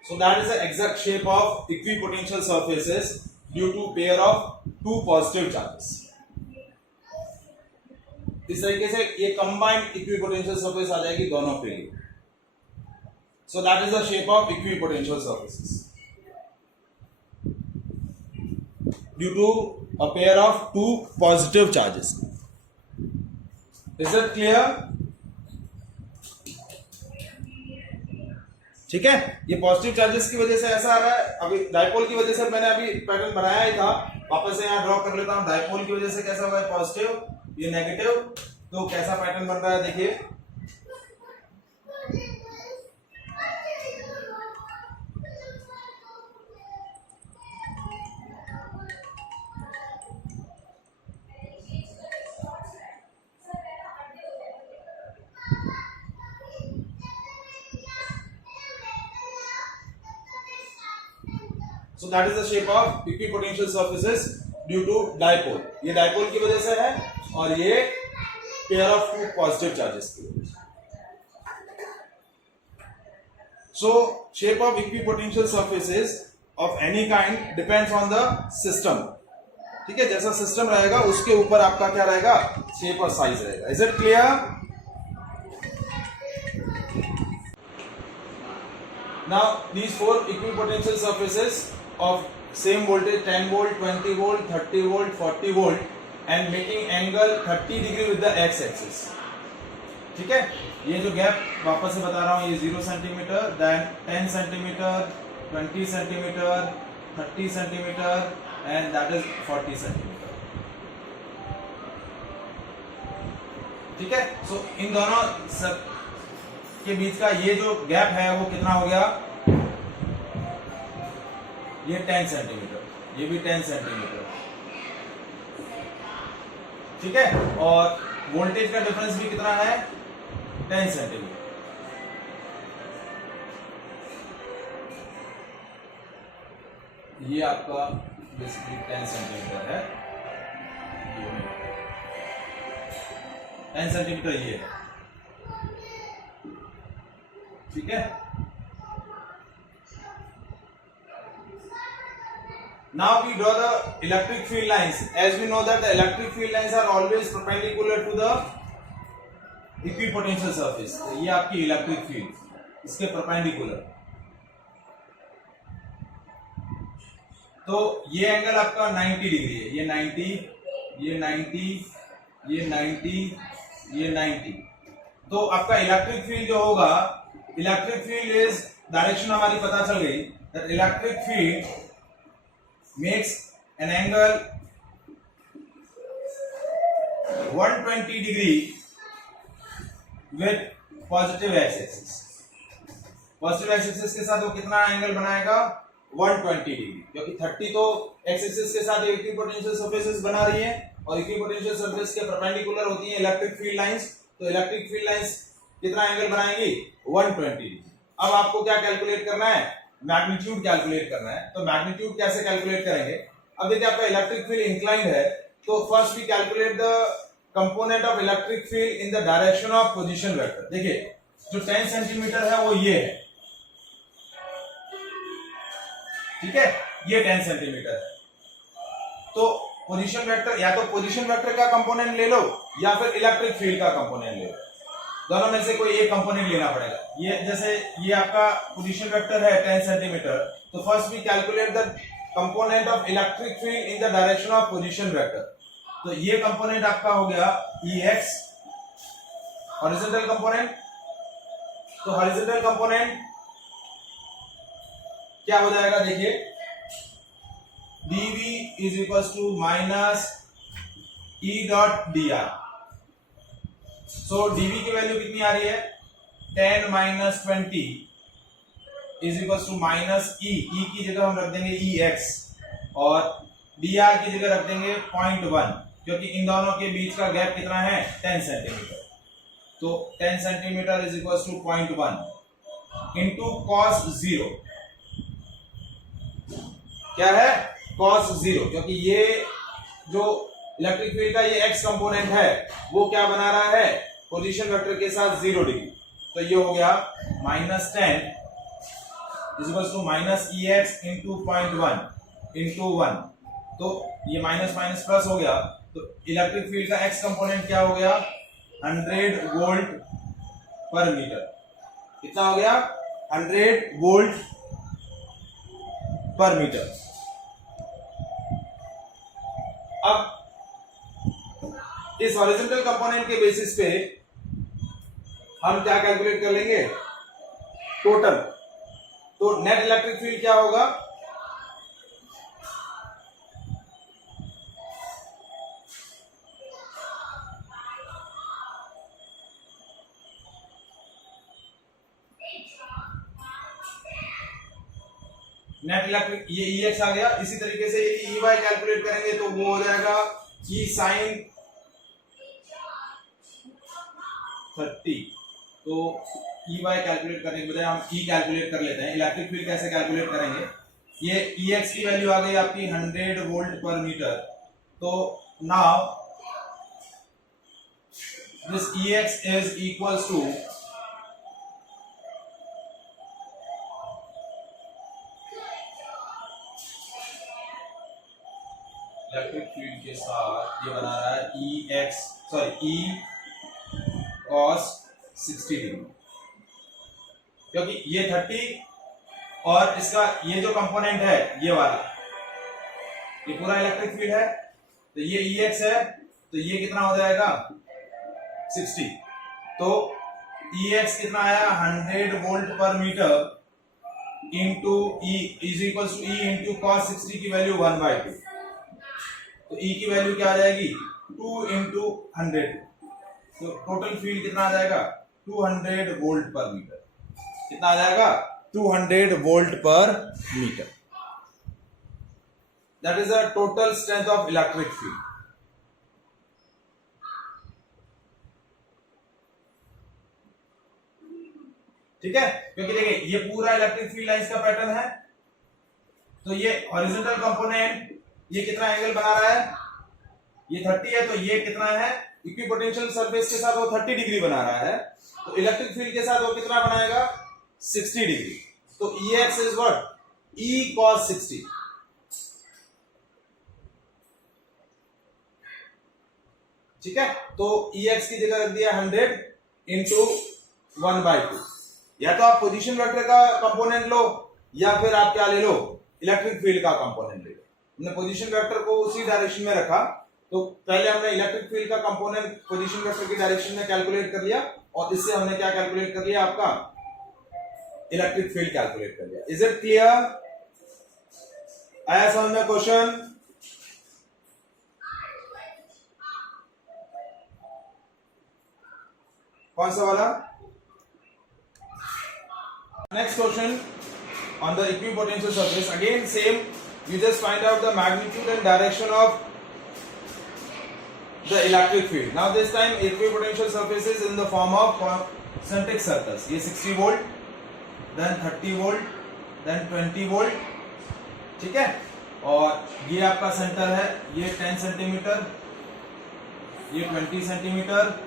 so that is the exact shape of equipotential surfaces due to pair of two positive charges. इस तरीके से ये कंबाइंड इक्विपोटेंशियल सरफेस आ जाएगी दोनों के लिए। So that is the shape of equipotential surfaces due to a pair of two positive charges. Is it clear? ठीक है, ये पॉजिटिव चार्जेस की वजह से ऐसा आ रहा है। अभी डाइपोल की वजह से मैंने अभी पैटर्न बनाया ही था, वापस से यहाँ ड्रॉ कर लेता हूं। डाइपोल की वजह से कैसा हुआ है, पॉजिटिव, ये नेगेटिव, तो कैसा पैटर्न बन रहा है देखिए। So that is the shape of equipotential surfaces due to dipole. ये dipole की वजह से है और ये pair of two positive charges की वजह से। So shape of equipotential surfaces of any kind depends on the system. ठीक है, जैसा सिस्टम रहेगा उसके ऊपर आपका क्या रहेगा, शेप और साइज रहेगा। Is it clear? Now these four equipotential surfaces of same voltage 10 volt, 20 volt, 30 volt, 40 volt, and making angle 30 degree with the x axis. ठीक है, ये जो गैप वापस से बता रहा हूं, ये 0 centimetre, then 10 centimetre, 20 centimetre, 30 centimetre and that is 40 centimetre. ठीक है, सो इन दोनों सब के बीच का ये जो गैप है वो कितना हो गया, ये 10 सेंटीमीटर, ये भी 10 सेंटीमीटर। ठीक है, और वोल्टेज का डिफरेंस भी कितना है, 10 सेंटीमीटर। ये आपका बेसिकली 10 सेंटीमीटर है, 10 सेंटीमीटर ये है। ठीक है, now we draw the electric field lines. As we know that the electric field lines are always perpendicular to the equipotential surface. तो ये आपकी इलेक्ट्रिक फील्ड, इसके परपेंडिकुलर। तो ये एंगल आपका 90 डिग्री है, ये 90, ये 90, ये 90, ये 90। तो आपका इलेक्ट्रिक फील्ड जो होगा, इलेक्ट्रिक फील्ड इज, डायरेक्शन हमारी पता चल गई, that electric field makes an angle 120 degree with positive x-axis. Positive x-axis के साथ वो कितना एंगल बनाएगा, 120 डिग्री, क्योंकि 30 तो x-axis के साथ इक्विपोटेंशियल सरफेसेस बना रही है और इक्विपोटेंशियल सरफेस के परपेंडिकुलर होती है इलेक्ट्रिक फील्ड लाइंस। तो इलेक्ट्रिक फील्ड लाइंस कितना एंगल बनाएंगी, 120 डिग्री। अब आपको क्या कैलकुलेट करना है, मैग्नीट्यूड कैलकुलेट करना है। तो मैग्नीट्यूड कैसे कैलकुलेट करेंगे, अब देखिए आपका इलेक्ट्रिक फील्ड इंक्लाइंड है, तो first we calculate the component of electric field in the direction of position vector. देखिए जो 10 सेंटीमीटर है वो ये है, ठीक है, ये 10 सेंटीमीटर है। तो पोजीशन वेक्टर, या तो पोजीशन वेक्टर का कंपोनेंट ले लो या फिर इलेक्ट्रिक फील्ड का कंपोनेंट ले लो, दोनों में से कोई एक कंपोनेंट लेना पड़ेगा। ये जैसे ये आपका पोजीशन वेक्टर है 10 सेंटीमीटर, तो first we calculate the component of electric field in the direction of position vector. तो ये कंपोनेंट आपका हो गया Ex, हॉरिजॉन्टल कंपोनेंट। तो हॉरिजॉन्टल कंपोनेंट क्या हो जाएगा, देखिए dv is equal to minus E dot dr। सो dv की वैल्यू कितनी आ रही है, 10 minus 20 is equal to minus E की जगह हम रख देंगे Ex और dr की जगह रख देंगे 0.1, क्योंकि इन दोनों के बीच का गैप कितना है, 10 सेंटीमीटर। तो 10 centimetre is equal to 0.1 into cos 0। क्या है, कॉस 0, क्योंकि ये जो इलेक्ट्रिक फील्ड का ये x कंपोनेंट है वो क्या बना रहा है, पोजीशन वेक्टर के साथ 0 डिग्री। तो ये हो गया minus 10 is equal to minus Ex into 0.1 into 1। तो ये माइनस माइनस प्लस हो गया, तो इलेक्ट्रिक फील्ड का x कंपोनेंट क्या हो गया, 100 वोल्ट पर मीटर। कितना हो गया, 100 वोल्ट पर मीटर। अब इस हॉरिजॉन्टल कंपोनेंट के बेसिस पे हम क्या कैलकुलेट कर लेंगे, टोटल। तो नेट इलेक्ट्रिक फील्ड क्या होगा, नेट इलेक्ट्रिक, ये Ex आ गया। इसी तरीके से Ey कैलकुलेट करेंगे तो वो हो जाएगा E साइन 30। तो Ey कैलकुलेट करने के बजाय हम E कैलकुलेट कर लेते हैं। इलेक्ट्रिक फील्ड कैसे कैलकुलेट करेंगे, ये Ex की वैल्यू आ गई आपकी 100 वोल्ट पर मीटर। तो now this Ex is equals to electric field के साथ ये बना रहा है E cos 60 डिग्री, क्योंकि ये 30 और इसका ये जो कंपोनेंट है ये वाला, ये पूरा इलेक्ट्रिक फील्ड है। तो ये Ex है तो ये कितना हो जाएगा 60। तो EX कितना आया 100 volt per metre into E is equal to E into cos 60 की वैल्यू 1/2। तो E की वैल्यू क्या आ जाएगी 2 इंटू 100। तो टोटल फील्ड कितना आ जाएगा 200 वोल्ट पर मीटर। कितना आ जाएगा 200 volt per metre. That is the total strength of electric field. ठीक है, क्योंकि देखिए ये पूरा इलेक्ट्रिक फील्ड लाइंस का पैटर्न है। तो ये हॉरिजॉन्टल कंपोनेंट ये कितना एंगल बना रहा है, ये 30 है, तो ये कितना है इक्विपोटेंशियल सरफेस के साथ वो 30 डिग्री बना रहा है। तो इलेक्ट्रिक फील्ड के साथ वो कितना बनाएगा 60 डिग्री। तो EX is what E cos 60। ठीक है, तो EX की जगह रख दिया 100 इंटू 1/2। या तो आप पोजीशन वेक्टर का कंपोनेंट लो या फिर आप क्या ले लो इलेक्ट्रिक फील्ड का कंपोनेंट ले लो। हमने पोजीशन वेक्टर को उसी डायरेक्शन में रखा, तो पहले हमने इलेक्ट्रिक फील्ड का कंपोनेंट पोजीशन वेक्टर की डायरेक्शन में कैलकुलेट कर लिया और इससे हमने क्या कैलकुलेट कर लिया आपका इलेक्ट्रिक फील्ड कैलकुलेट कर लिया। Is it clear? आया समझ में क्वेश्चन? कौन सा वाला? Next question on the equipotential surface. Again same, you just find out the magnitude and direction of the electric field. Now this time equipotential surface is in the form of concentric circles. ये 60 volt, then 30 volt, then 20 volt. ठीक है, और ये आपका सेंटर है, ये 10 सेंटीमीटर, ये 20 सेंटीमीटर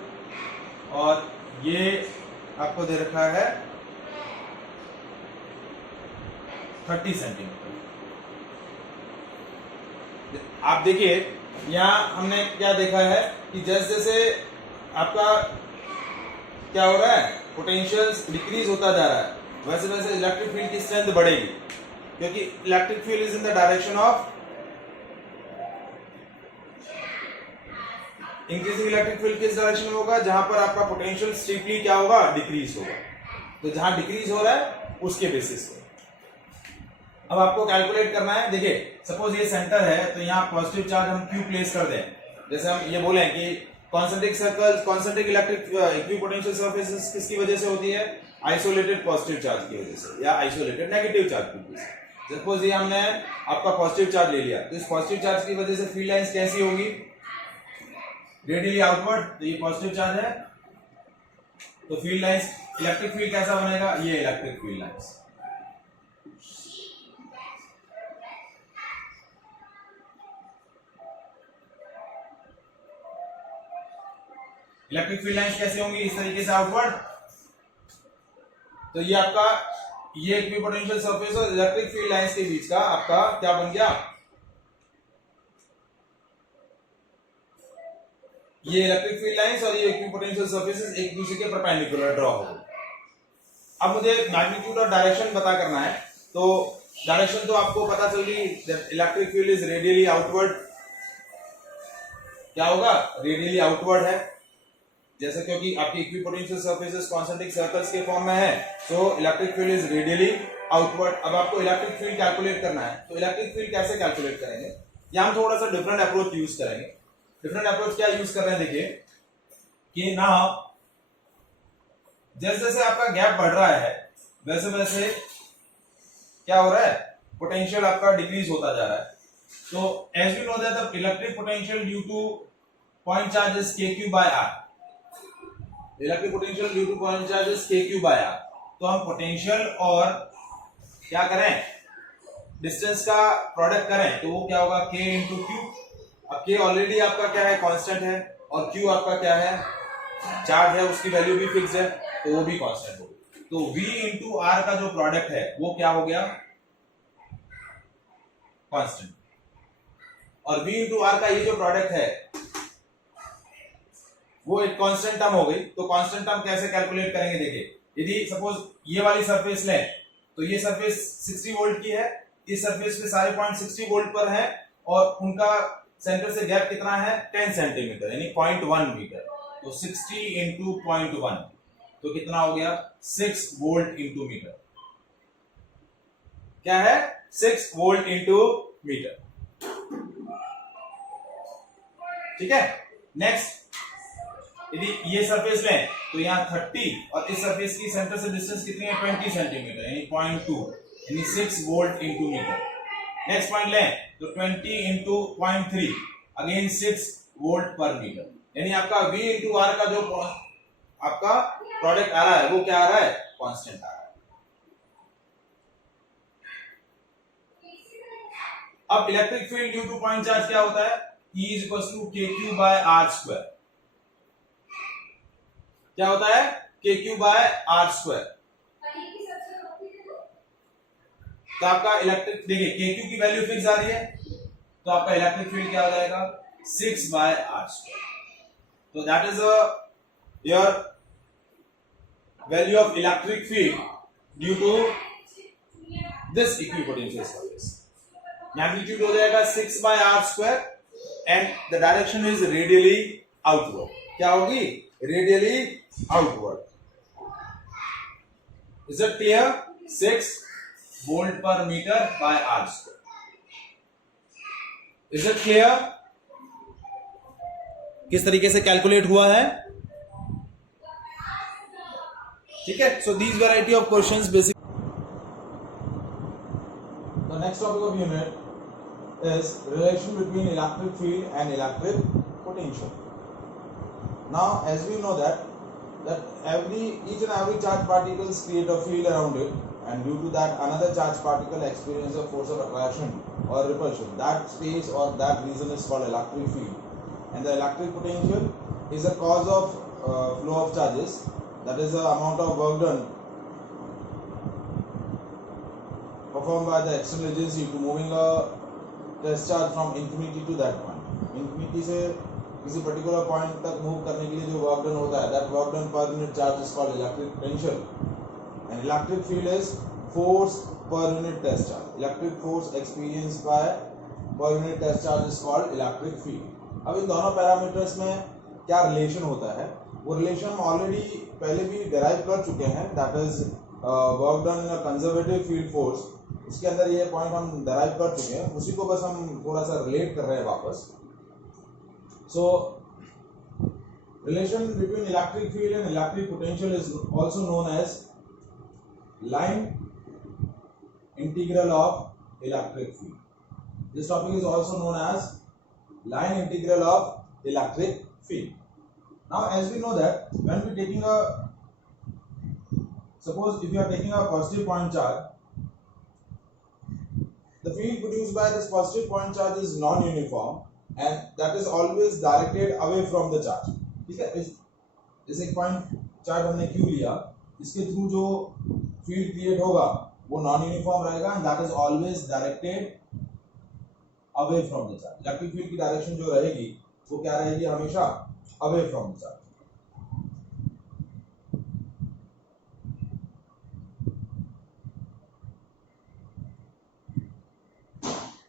और ये आपको दे रखा है 30 सेंटीमीटर। आप देखिए यहां हमने क्या देखा है कि जैसे जैसे आपका क्या हो रहा है पोटेंशियल डिक्रीज होता जा रहा है, वैसे वैसे इलेक्ट्रिक फील्ड की स्ट्रेंथ बढ़ेगी, क्योंकि electric field is in the direction of increasing. Electric field किस डायरेक्शन में होगा जहां पर आपका पोटेंशियल स्टीपली क्या होगा डिक्रीज होगा। तो जहां डिक्रीज हो रहा है उसके बेसिस पे अब आपको कैलकुलेट करना है। देखिए सपोज ये सेंटर है, तो यहाँ पॉजिटिव चार्ज हम क्यू प्लेस कर दें। जैसे हम ये बोले कि concentric circle concentric electric equipotential surfaces किसकी वजह से होती है, आइसोलेटेड पॉजिटिव चार्ज की वजह से या आइसोलेटेड नेगेटिव चार्ज की वजह से। सपोज ये हमने आपका पॉजिटिव चार्ज ले लिया, तो इस पॉजिटिव चार्ज की वजह से फील्ड लाइंस कैसी होगी रेडियली आउटवर्ड। तो ये पॉजिटिव चार्ज है, तो फील्ड लाइंस इलेक्ट्रिक फील्ड कैसा बनेगा, ये electric field lines. Electric field lines कैसे होंगी इस तरीके से आउटवर्ड। तो ये आपका ये इक्विपोटेंशियल सरफेस और इलेक्ट्रिक फील्ड लाइंस के बीच का आपका क्या बन गया, ये इलेक्ट्रिक फील्ड लाइंस और ये इक्विपोटेंशियल सरफेसेस एक दूसरे के परपेंडिकुलर ड्रॉ हो गए। अब मुझे मैग्नीट्यूड और डायरेक्शन पता करना है। तो डायरेक्शन तो आपको पता चल गई, electric field is radially outward. क्या होगा रेडियली आउटवर्ड है, जैसे क्योंकि आपकी इक्विपोटेंशियल सरफेसेस कॉन्सेंट्रिक सर्कल्स के फॉर्म में है, तो electric field is radially outward. अब आपको इलेक्ट्रिक फील्ड कैलकुलेट करना है, तो इलेक्ट्रिक फील्ड कैसे कैलकुलेट करेंगे, या हम थोड़ा सा डिफरेंट अप्रोच यूज करेंगे। डिफरेंट अप्रोच क्या यूज कर रहे हैं, देखिए कि ना जैसे जैसे आपका गैप बढ़ रहा है वैसे वैसे क्या हो रहा है पोटेंशियल आपका डिक्रीज होता जा रहा है। तो as you know that the electric potential due to point charge is kq by r। Electric potential due to point charge is kq by r। तो हम पोटेंशियल और क्या करें डिस्टेंस का प्रोडक्ट करें, तो वो क्या होगा k इंटू क्यू। अब k ऑलरेडी आपका क्या है कांस्टेंट है, और q आपका क्या है चार्ज है, उसकी वैल्यू भी फिक्स है, तो वो भी कांस्टेंट होगी। तो v इंटू आर का जो प्रोडक्ट है वो क्या हो गया कांस्टेंट, और v इंटू आर का ये जो प्रोडक्ट है वो एक कांस्टेंट टर्म हो गई। तो कांस्टेंट टर्म कैसे कैलकुलेट करेंगे, देखिए यदि सपोज ये वाली सरफेस लें, तो ये सरफेस 60 वोल्ट की है, इस सरफेस पे सारे पॉइंट 60 वोल्ट पर है और उनका सेंटर से गैप कितना है 10 सेंटीमीटर यानी 0.1 मीटर, तो 60 इंटू 0.1 तो कितना हो गया 6 वोल्ट इंटू मीटर। क्या है 6 वोल्ट इंटू मीटर। ठीक है। नेक्स्ट, यदि ये सरफेस लें तो यहाँ 30 और इस सरफेस की सेंटर से डिस्टेंस कितनी है 20 सेंटीमीटर यानी 0.2 यानी 6 volt into metre. Next point लें तो 20 into 0.3 again 6 volt per metre, यानी आपका V इंटू आर का जो आपका प्रोडक्ट आ रहा है वो क्या आ रहा है कांस्टेंट आ रहा है। अब electric field due to point charge क्या होता है E is equal to KQ by R square. क्या होता है KQ बाय R स्क्वायर। तो आपका इलेक्ट्रिक देखिए KQ की वैल्यू फिक्स आ रही है तो आपका इलेक्ट्रिक फील्ड क्या हो जाएगा 6 बाय R स्क्वायर। तो that is your value of electric field due to this equipotential surface. Magnitude हो जाएगा 6 by R square and the direction is radially outward. क्या होगी radially outward. Is it clear 6 volt per metre by R square. Is it clear किस तरीके से कैलकुलेट हुआ है। ठीक है। So these variety of questions basic. The next topic of unit is relation between electric field and electric potential. Now as we know that each and every charged particles create a field around it, and due to that another charged particle experiences a force of attraction or repulsion. That space or that region is called electric field, and the electric potential is a cause of flow of charges, that is the amount of work done performed by the external agency to moving a test charge from infinity to that point. Infinity से किसी पर्टिकुलर पॉइंट तक मूव करने के लिए जो वर्क डन होता है that work done per unit charge is called electric potential, and electric field is force per unit test charge. Electric force experience by per unit test charge is called electric field. अब इन दोनों पैरामीटर्स में क्या रिलेशन होता है वो रिलेशन हम ऑलरेडी पहले भी डिराइव कर चुके हैं, that is work done conservative field force. इसके अंदर ये पॉइंट हम डराइव कर चुके हैं, उसी को बस हम थोड़ा सा रिलेट कर रहे हैं वापस। सो relation between electric field and electric potential is also known as line integral of electric field. This topic is also known as line integral of electric field. Now as we know that when we taking a suppose if you are taking a positive point charge, the field produced by this positive point charge is non-uniform and that is always directed away from the charge. ठीक है। जैसे एक पॉइंट चार्ज हमने Q लिया, इसके थ्रू जो फील्ड क्रिएट होगा वो नॉन यूनिफॉर्म रहेगा and that is always directed away from the charge. Electric field की डायरेक्शन जो रहेगी वो क्या रहेगी हमेशा away from the charge.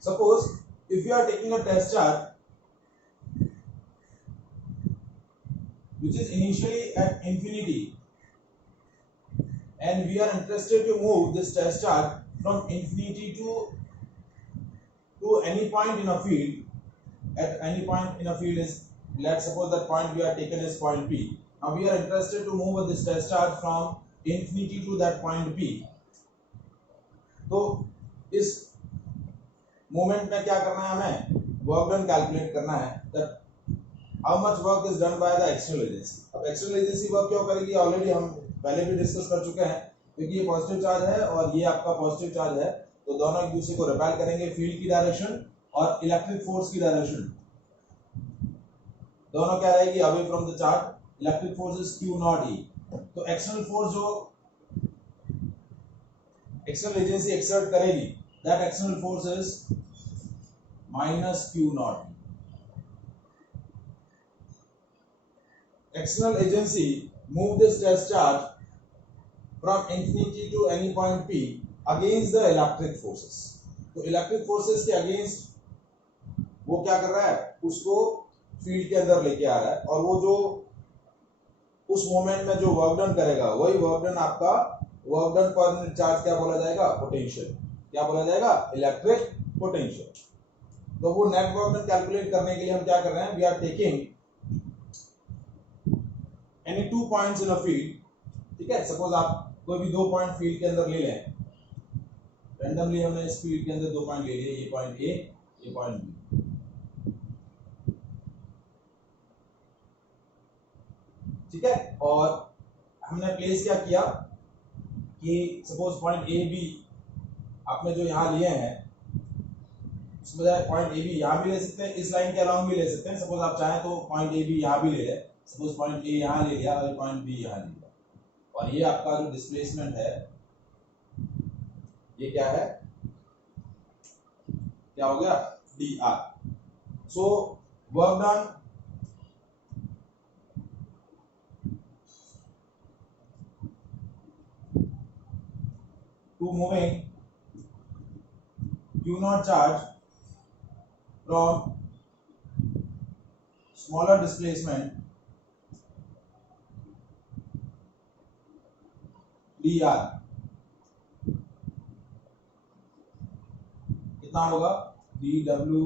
Suppose if you are taking a test charge which is initially at infinity and we are interested to move this test charge from infinity to any point in a field. At any point in a field is, let's suppose that point we are taken is point P. Now we are interested to move this test charge from infinity to that point P. तो इस मोमेंट में क्या करना है हमें वर्क डन कैलकुलेट करना है that how much work is done by the external agency. अब एक्सटर्नल एजेंसी वर्क क्यों करेगी ऑलरेडी हम पहले भी डिस्कस कर चुके हैं, क्योंकि ये पॉजिटिव चार्ज है और ये आपका पॉजिटिव चार्ज है तो दोनों एक दूसरे को रिपेल करेंगे। फील्ड की डायरेक्शन और इलेक्ट्रिक फोर्स की डायरेक्शन दोनों क्या रहेगी away from the charge. Electric force is Q not E। तो एक्सटर्नल फोर्स जो एक्सटर्नल एजेंसी एक्सर्ट करेगी that external force is minus Q naught. External agency move this test charge from infinity to any point P against the electric forces. तो electric forces के against वो क्या कर रहा है, उसको फील्ड के अंदर लेके आ रहा है, और वो जो उस मोमेंट में जो वर्क डन करेगा वही वर्क डन आपका work done per unit charge क्या बोला जाएगा, पोटेंशियल। क्या बोला जाएगा, इलेक्ट्रिक पोटेंशियल। तो वो नेट वर्क डन कैलकुलेट करने के लिए हम क्या कर रहे हैं, we are taking any 2 points in a field. ठीक है, सपोज आप कोई भी 2 पॉइंट फील्ड के अंदर ले लें, रैंडमली हमने इस फील्ड के अंदर 2 पॉइंट ले लिए, ये पॉइंट ए, ये पॉइंट बी। ठीक है, और हमने प्लेस क्या किया कि सपोज पॉइंट ए बी आपने जो यहाँ लिए हैं, उस बजाय पॉइंट ए बी यहाँ भी ले सकते हैं, इस लाइन के अलाउंग भी ले सकते हैं। सपोज आप चाहें तो पॉइंट ए बी यहाँ भी ले लें, सपोज पॉइंट ए यहाँ ले लिया और पॉइंट बी यहाँ ले लिया, और ये आपका जो डिस्प्लेसमेंट है ये क्या है, क्या हो गया, D R. So work done to moving Q naught charge from smaller displacement dr कितना होगा, dw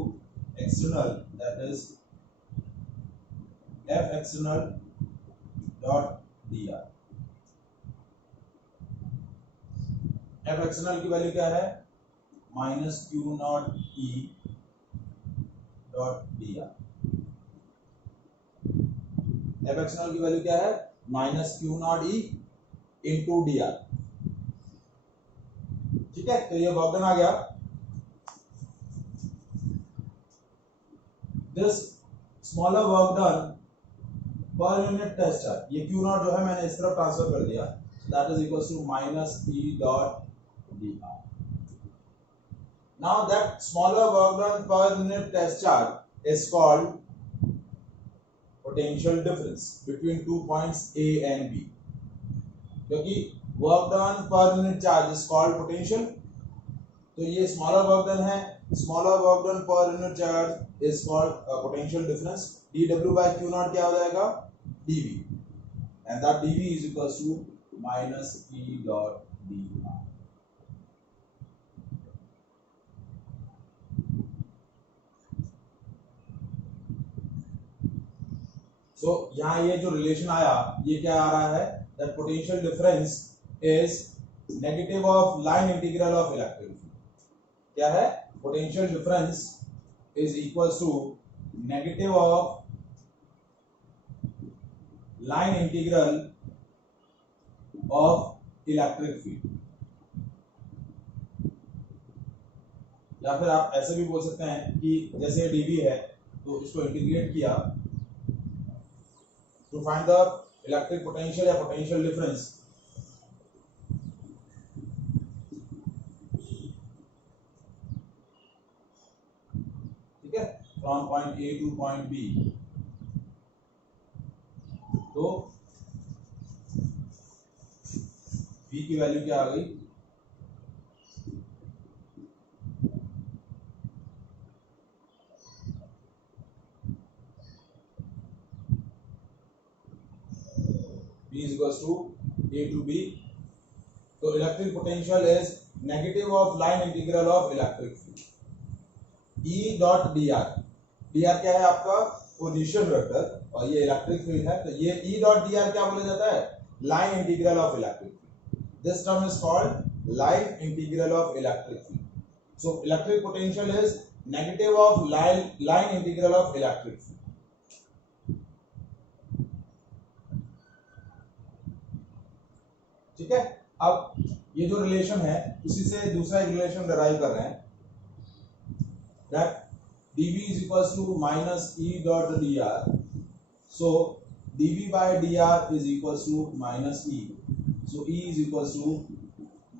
external, that is f external dot dr। f external की वैल्यू क्या है, minus q naught E dot d r. F external की वैल्यू क्या है, minus q naught E into d r. ठीक है, तो ये वर्क डन आ गया। This smaller work done per unit test charge, ये क्यू नॉट जो है मैंने इस तरफ ट्रांसफर कर दिया, that is equal to minus E dot d r. Now that smaller work done per unit test charge is called potential difference between 2 points A and B। क्योंकि work done per unit charge is called potential, तो ये smaller work done है, smaller work done per unit charge is called potential difference। dW by Q naught क्या हो जाएगा, dV, and that dV is equals to minus E dot dR। तो यहाँ ये जो रिलेशन आया ये क्या आ रहा है, दैट potential difference is negative of line integral of electric field. क्या है, potential difference is equals to negative of line integral of electric field. या फिर आप ऐसे भी बोल सकते हैं कि जैसे dV है तो इसको इंटीग्रेट किया to find the electric potential या potential difference। ठीक है, from point A to point B, तो V की वैल्यू क्या आ गई, V is equals to A to B। तो electric potential is negative of line integral of electric field E dot dr। dr क्या है आपका, पोजीशन वेक्टर, और ये इलेक्ट्रिक फील्ड है, तो ये E डॉट dr क्या बोला जाता है, line integral of electric field. This term is called line integral of electric field. So electric potential is negative of line integral of electric field. ठीक है, अब ये जो रिलेशन है उसी से दूसरा एक रिलेशन डिराइव कर रहे हैं, that dV is equals to minus E dot dr। so dV by dr is equals to minus E, so E is equals to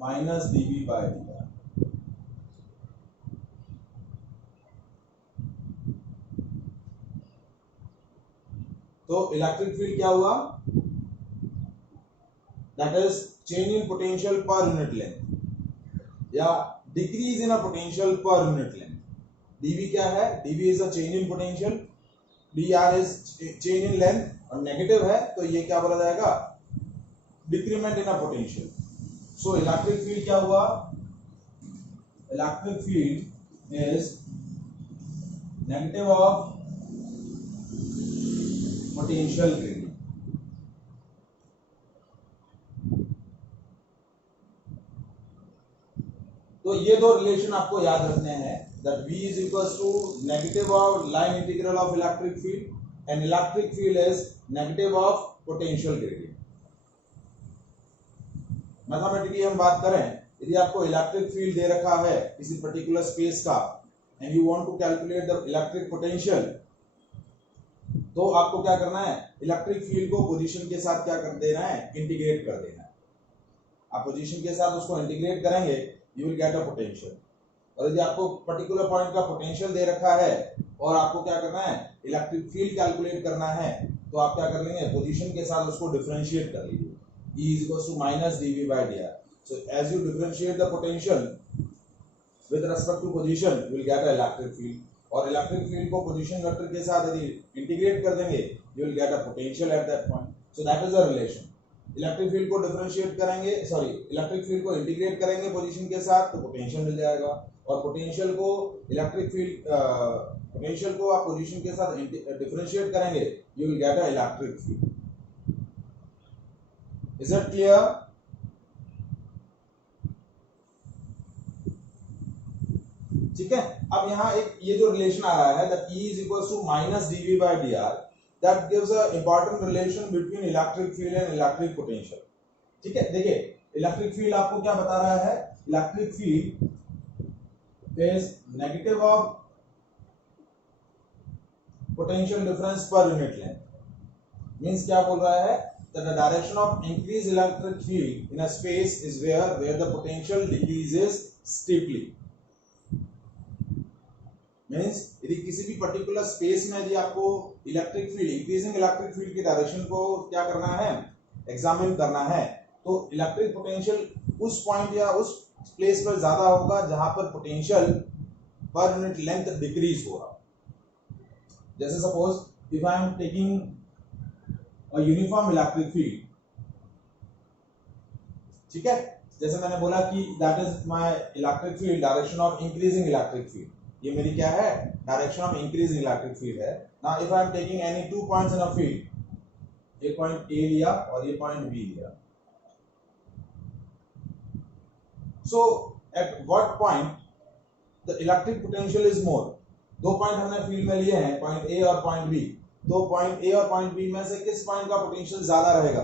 minus dV by dr। तो इलेक्ट्रिक फील्ड क्या हुआ, that is change in potential per unit length या decrease in a potential per unit length। dv क्या है, dv is a change in potential, dr is change in length, और नेगेटिव है तो ये क्या बोला जाएगा, decrement in a potential. So electric field क्या हुआ, electric field is negative of potential gradient. तो ये दो रिलेशन आपको याद रखने हैं, that V is equals to negative of line integral of electric field and electric field is negative of potential gradient। Mathematically हम बात करें, यदि आपको इलेक्ट्रिक फील्ड दे रखा है किसी पर्टिकुलर स्पेस का and you want to calculate the electric potential, तो आपको क्या करना है, इलेक्ट्रिक फील्ड को पोजीशन के साथ क्या कर देना है, इंटीग्रेट कर देना है। आप पोजीशन के साथ उसको इंटीग्रेट करेंगे, you will get a potential. और यदि आपको पर्टिकुलर पॉइंट का पोटेंशियल दे रखा है और आपको क्या करना है, इलेक्ट्रिक फील्ड कैलकुलेट करना है, तो आप क्या कर लेंगे, पोजीशन के साथ उसको डिफरेंशिएट कर लीजिए। E is equals to minus dV by dr. So as you differentiate the potential with respect to position, you will get an electric field. और इलेक्ट्रिक फील्ड को पोजीशन वेक्टर के साथ यदि इंटीग्रेट कर देंगे, you will get a potential at that point. So that is the relation. Electric field को डिफरेंशिएट करेंगे, सॉरी इलेक्ट्रिक फील्ड को इंटीग्रेट करेंगे पोजीशन के साथ, तो पोटेंशियल मिल जाएगा। और पोटेंशियल को इलेक्ट्रिक फील्ड पोटेंशियल को आप पोजीशन के साथ डिफरेंशिएट करेंगे, you will get a electric field. Is it clear? ठीक है। अब यहाँ एक ये जो रिलेशन आ रहा है that E is equals to minus dV by dr, that gives a important relation between electric field and electric potential। ठीक है, देखिए इलेक्ट्रिक फील्ड आपको क्या बता रहा है, electric field is negative of potential difference per unit length। Means क्या बोल रहा है, that the direction of increased electric field in a space is where the potential decreases steeply। Means यदि किसी भी पर्टिकुलर स्पेस में यदि आपको electric field, increasing electric field की डायरेक्शन को क्या करना है, एग्जामिन करना है, तो इलेक्ट्रिक पोटेंशियल उस पॉइंट या उस प्लेस पर ज्यादा होगा जहां पर potential per unit length decrease हो रहा। जैसे suppose if I am taking a uniform electric field, ठीक है, जैसे मैंने बोला कि that is my electric field, direction of increasing electric field, ये मेरी क्या है, direction of increasing electric field है। now if I am taking any 2 points in a field, ये पॉइंट A लिया और ये पॉइंट B लिया, so at what point the electric potential is more। दो पॉइंट हमने फील्ड में लिए हैं, पॉइंट A और पॉइंट B, तो पॉइंट ए और पॉइंट बी में से किस पॉइंट का पोटेंशियल ज्यादा रहेगा,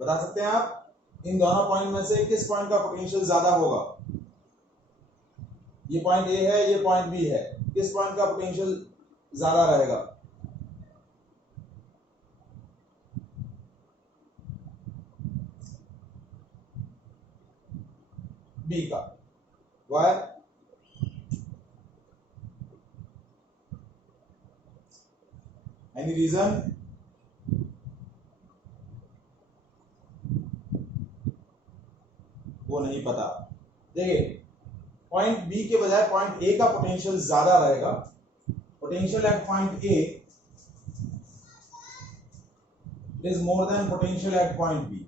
बता सकते हैं आप, इन दोनों पॉइंट में से किस पॉइंट का पोटेंशियल ज्यादा होगा। ये पॉइंट ए है, ये पॉइंट बी है, किस पॉइंट का पोटेंशियल ज्यादा रहेगा, बी का। वाई, एनी रीजन, वो नहीं पता। देखिए पॉइंट बी के बजाय पॉइंट ए का पोटेंशियल ज्यादा रहेगा, potential at point A is more than potential at point B.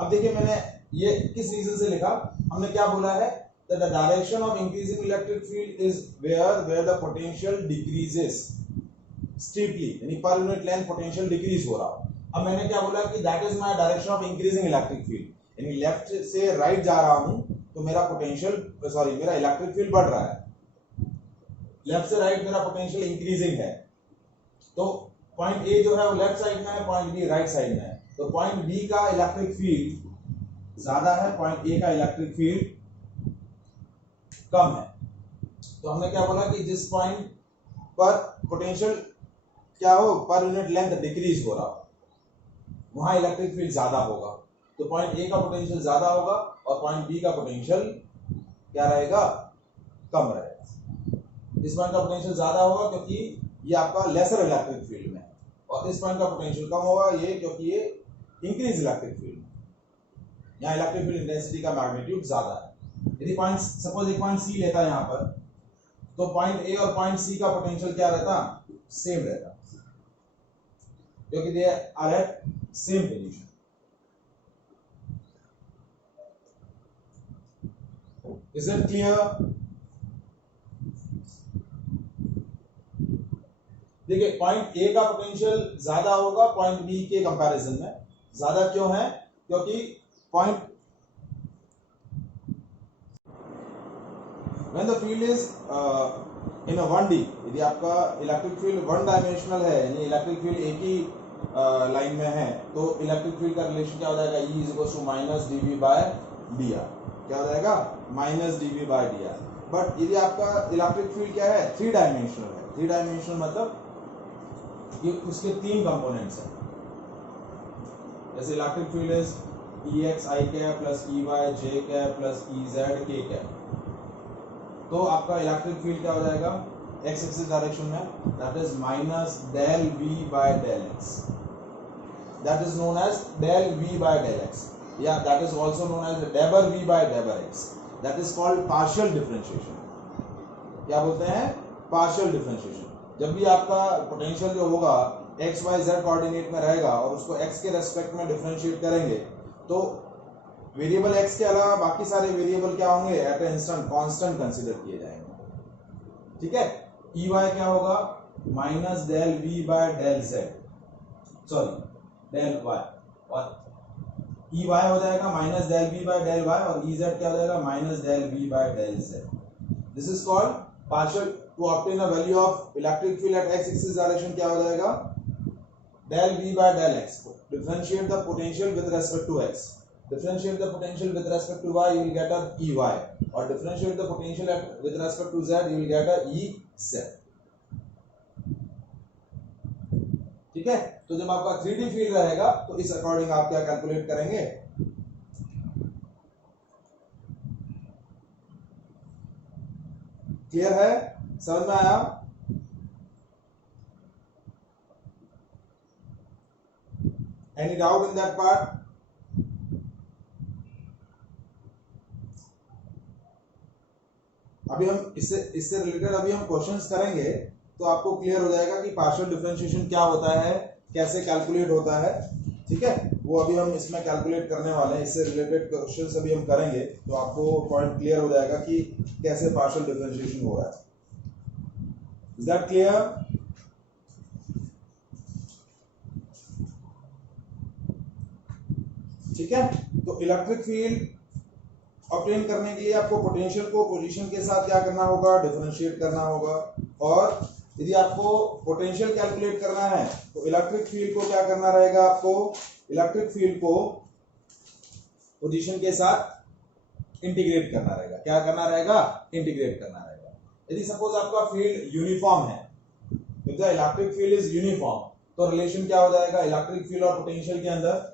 अब देखिए मैंने ये किस रीजन से लिखा, हमने क्या बोला है, that the direction of increasing electric field is where the potential decreases steeply, यानी पर यूनिट लेंथ पोटेंशियल डिक्रीज हो रहा। अब मैंने क्या बोला कि that is my direction of increasing electric field, यानी लेफ्ट से राइट जा रहा हूं तो मेरा पोटेंशियल, सॉरी मेरा इलेक्ट्रिक फील्ड बढ़ रहा है, लेफ्ट से राइट मेरा पोटेंशियल इंक्रीजिंग है। तो पॉइंट ए जो है वो लेफ्ट साइड में है, पॉइंट बी राइट साइड में है, तो पॉइंट बी का इलेक्ट्रिक फील्ड ज्यादा है, पॉइंट ए का इलेक्ट्रिक फील्ड कम है। तो हमने क्या बोला कि जिस पॉइंट पर पोटेंशियल क्या हो, पर यूनिट लेंथ डिक्रीज हो रहा हो, वहां इलेक्ट्रिक फील्ड ज्यादा होगा। तो पॉइंट ए का पोटेंशियल ज्यादा होगा और पॉइंट बी का पोटेंशियल क्या रहेगा, कम रहेगा। इस पॉइंट का पोटेंशियल ज्यादा होगा क्योंकि ये आपका लेसर इलेक्ट्रिक फील्ड में है, और इस पॉइंट का पोटेंशियल कम होगा ये क्योंकि ये इंक्रीज इलेक्ट्रिक फील्ड में, यहाँ इलेक्ट्रिक फील्ड इंटेंसिटी का मैग्नीट्यूड ज्यादा है। यदि पॉइंट सपोज एक पॉइंट सी लेता है यहाँ पर, तो पॉइंट ए और पॉइंट सी का पोटेंशियल क्या रहता, सेम रहता, क्योंकि they are at same position. Is it clear? देखिए पॉइंट ए का पोटेंशियल ज्यादा होगा पॉइंट बी के कंपैरिजन में। ज्यादा क्यों है? क्योंकि point when the field is in a 1D, यदि आपका इलेक्ट्रिक फील्ड वन डायमेंशनल है, यानी इलेक्ट्रिक फील्ड एक ही लाइन में है, तो इलेक्ट्रिक फील्ड का रिलेशन क्या हो जाएगा, E is equal to minus dV by dr। क्या हो जाएगा, minus dV by dr। But यदि आपका इलेक्ट्रिक फील्ड क्या है, थ्री डायमेंशनल है। थ्री डायमेंशनल मतलब ये उसके तीन कंपोनेंट्स हैं। जैसे electric field is Ex I cap plus Ey J cap plus Ez K cap, तो आपका इलेक्ट्रिक फील्ड क्या हो जाएगा, एक्स एक्सिस डायरेक्शन में, that is minus del V by del x, that is known as del V by del x, या that is also known as debar V by debar x, that is called partial differentiation. क्या बोलते हैं, पार्शियल डिफरेंशिएशन। जब भी आपका पोटेंशियल जो होगा x y z कोऑर्डिनेट में रहेगा और उसको x के रेस्पेक्ट में डिफरेंशिएट करेंगे, तो वेरिएबल x के अलावा बाकी सारे वेरिएबल क्या होंगे, at a instant constant consider किए जाएंगे। ठीक है, Ey क्या होगा, minus del V by del z, sorry del y, और Ey हो जाएगा minus del V by del y, और Ez क्या हो जाएगा, minus del V by del z। This is called partial. To obtain a value of electric field at x axis direction क्या हो जाएगा, del V by del x। Differentiate the potential with respect to x, differentiate the potential with respect to y, you will get a Ey, or differentiate the potential with respect to z, you will get a Ez। ठीक है, तो जब आपका 3D फील्ड रहेगा तो इस अकॉर्डिंग आप क्या कैलकुलेट करेंगे, क्लियर है, समझ में आया? Any doubt in that part? अभी हम इससे रिलेटेड अभी हम क्वेश्चंस करेंगे, तो आपको क्लियर हो जाएगा कि पार्शियल डिफरेंशिएशन क्या होता है, कैसे कैलकुलेट होता है। ठीक है, वो अभी हम इसमें कैलकुलेट करने वाले हैं, इससे रिलेटेड क्वेश्चंस अभी हम करेंगे, तो आपको पॉइंट क्लियर हो जाएगा कि कैसे पार्शियल डिफरेंशिएशन हो रहा है। Is that clear? ठीक है, तो इलेक्ट्रिक फील्ड ऑब्टेन करने के लिए आपको पोटेंशियल को पोजीशन के साथ क्या करना होगा, डिफरेंशिएट करना होगा। और यदि आपको पोटेंशियल कैलकुलेट करना है तो इलेक्ट्रिक फील्ड को क्या करना रहेगा, आपको इलेक्ट्रिक फील्ड को पोजीशन के साथ इंटीग्रेट करना रहेगा। क्या करना रहेगा, इंटीग्रेट करना रहेगा। यदि सपोज आपका फील्ड यूनिफॉर्म है, if the electric field is uniform, तो रिलेशन क्या हो जाएगा इलेक्ट्रिक फील्ड और पोटेंशियल के अंदर,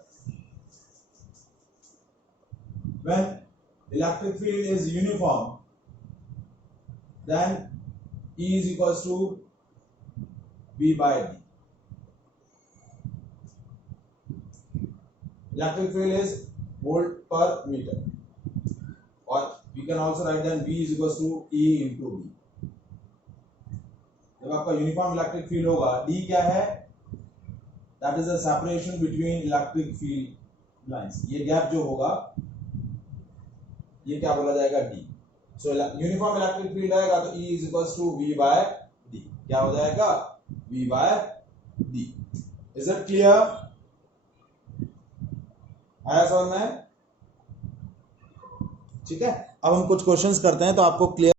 when electric field is uniform, then E is equals to V by D. Electric field is volt per meter, or we can also write then V is equals to E into B. जब आपका यूनिफॉर्म इलेक्ट्रिक फील्ड होगा, D क्या है, that is the separation between electric field lines। ये गैप जो होगा ये क्या बोला जाएगा, D। So uniform electric field आएगा तो E is equals to V by D। क्या हो जाएगा, V by D। Is it clear? आया समझ में? ठीक है, अब हम कुछ क्वेश्चंस करते हैं तो आपको क्लियर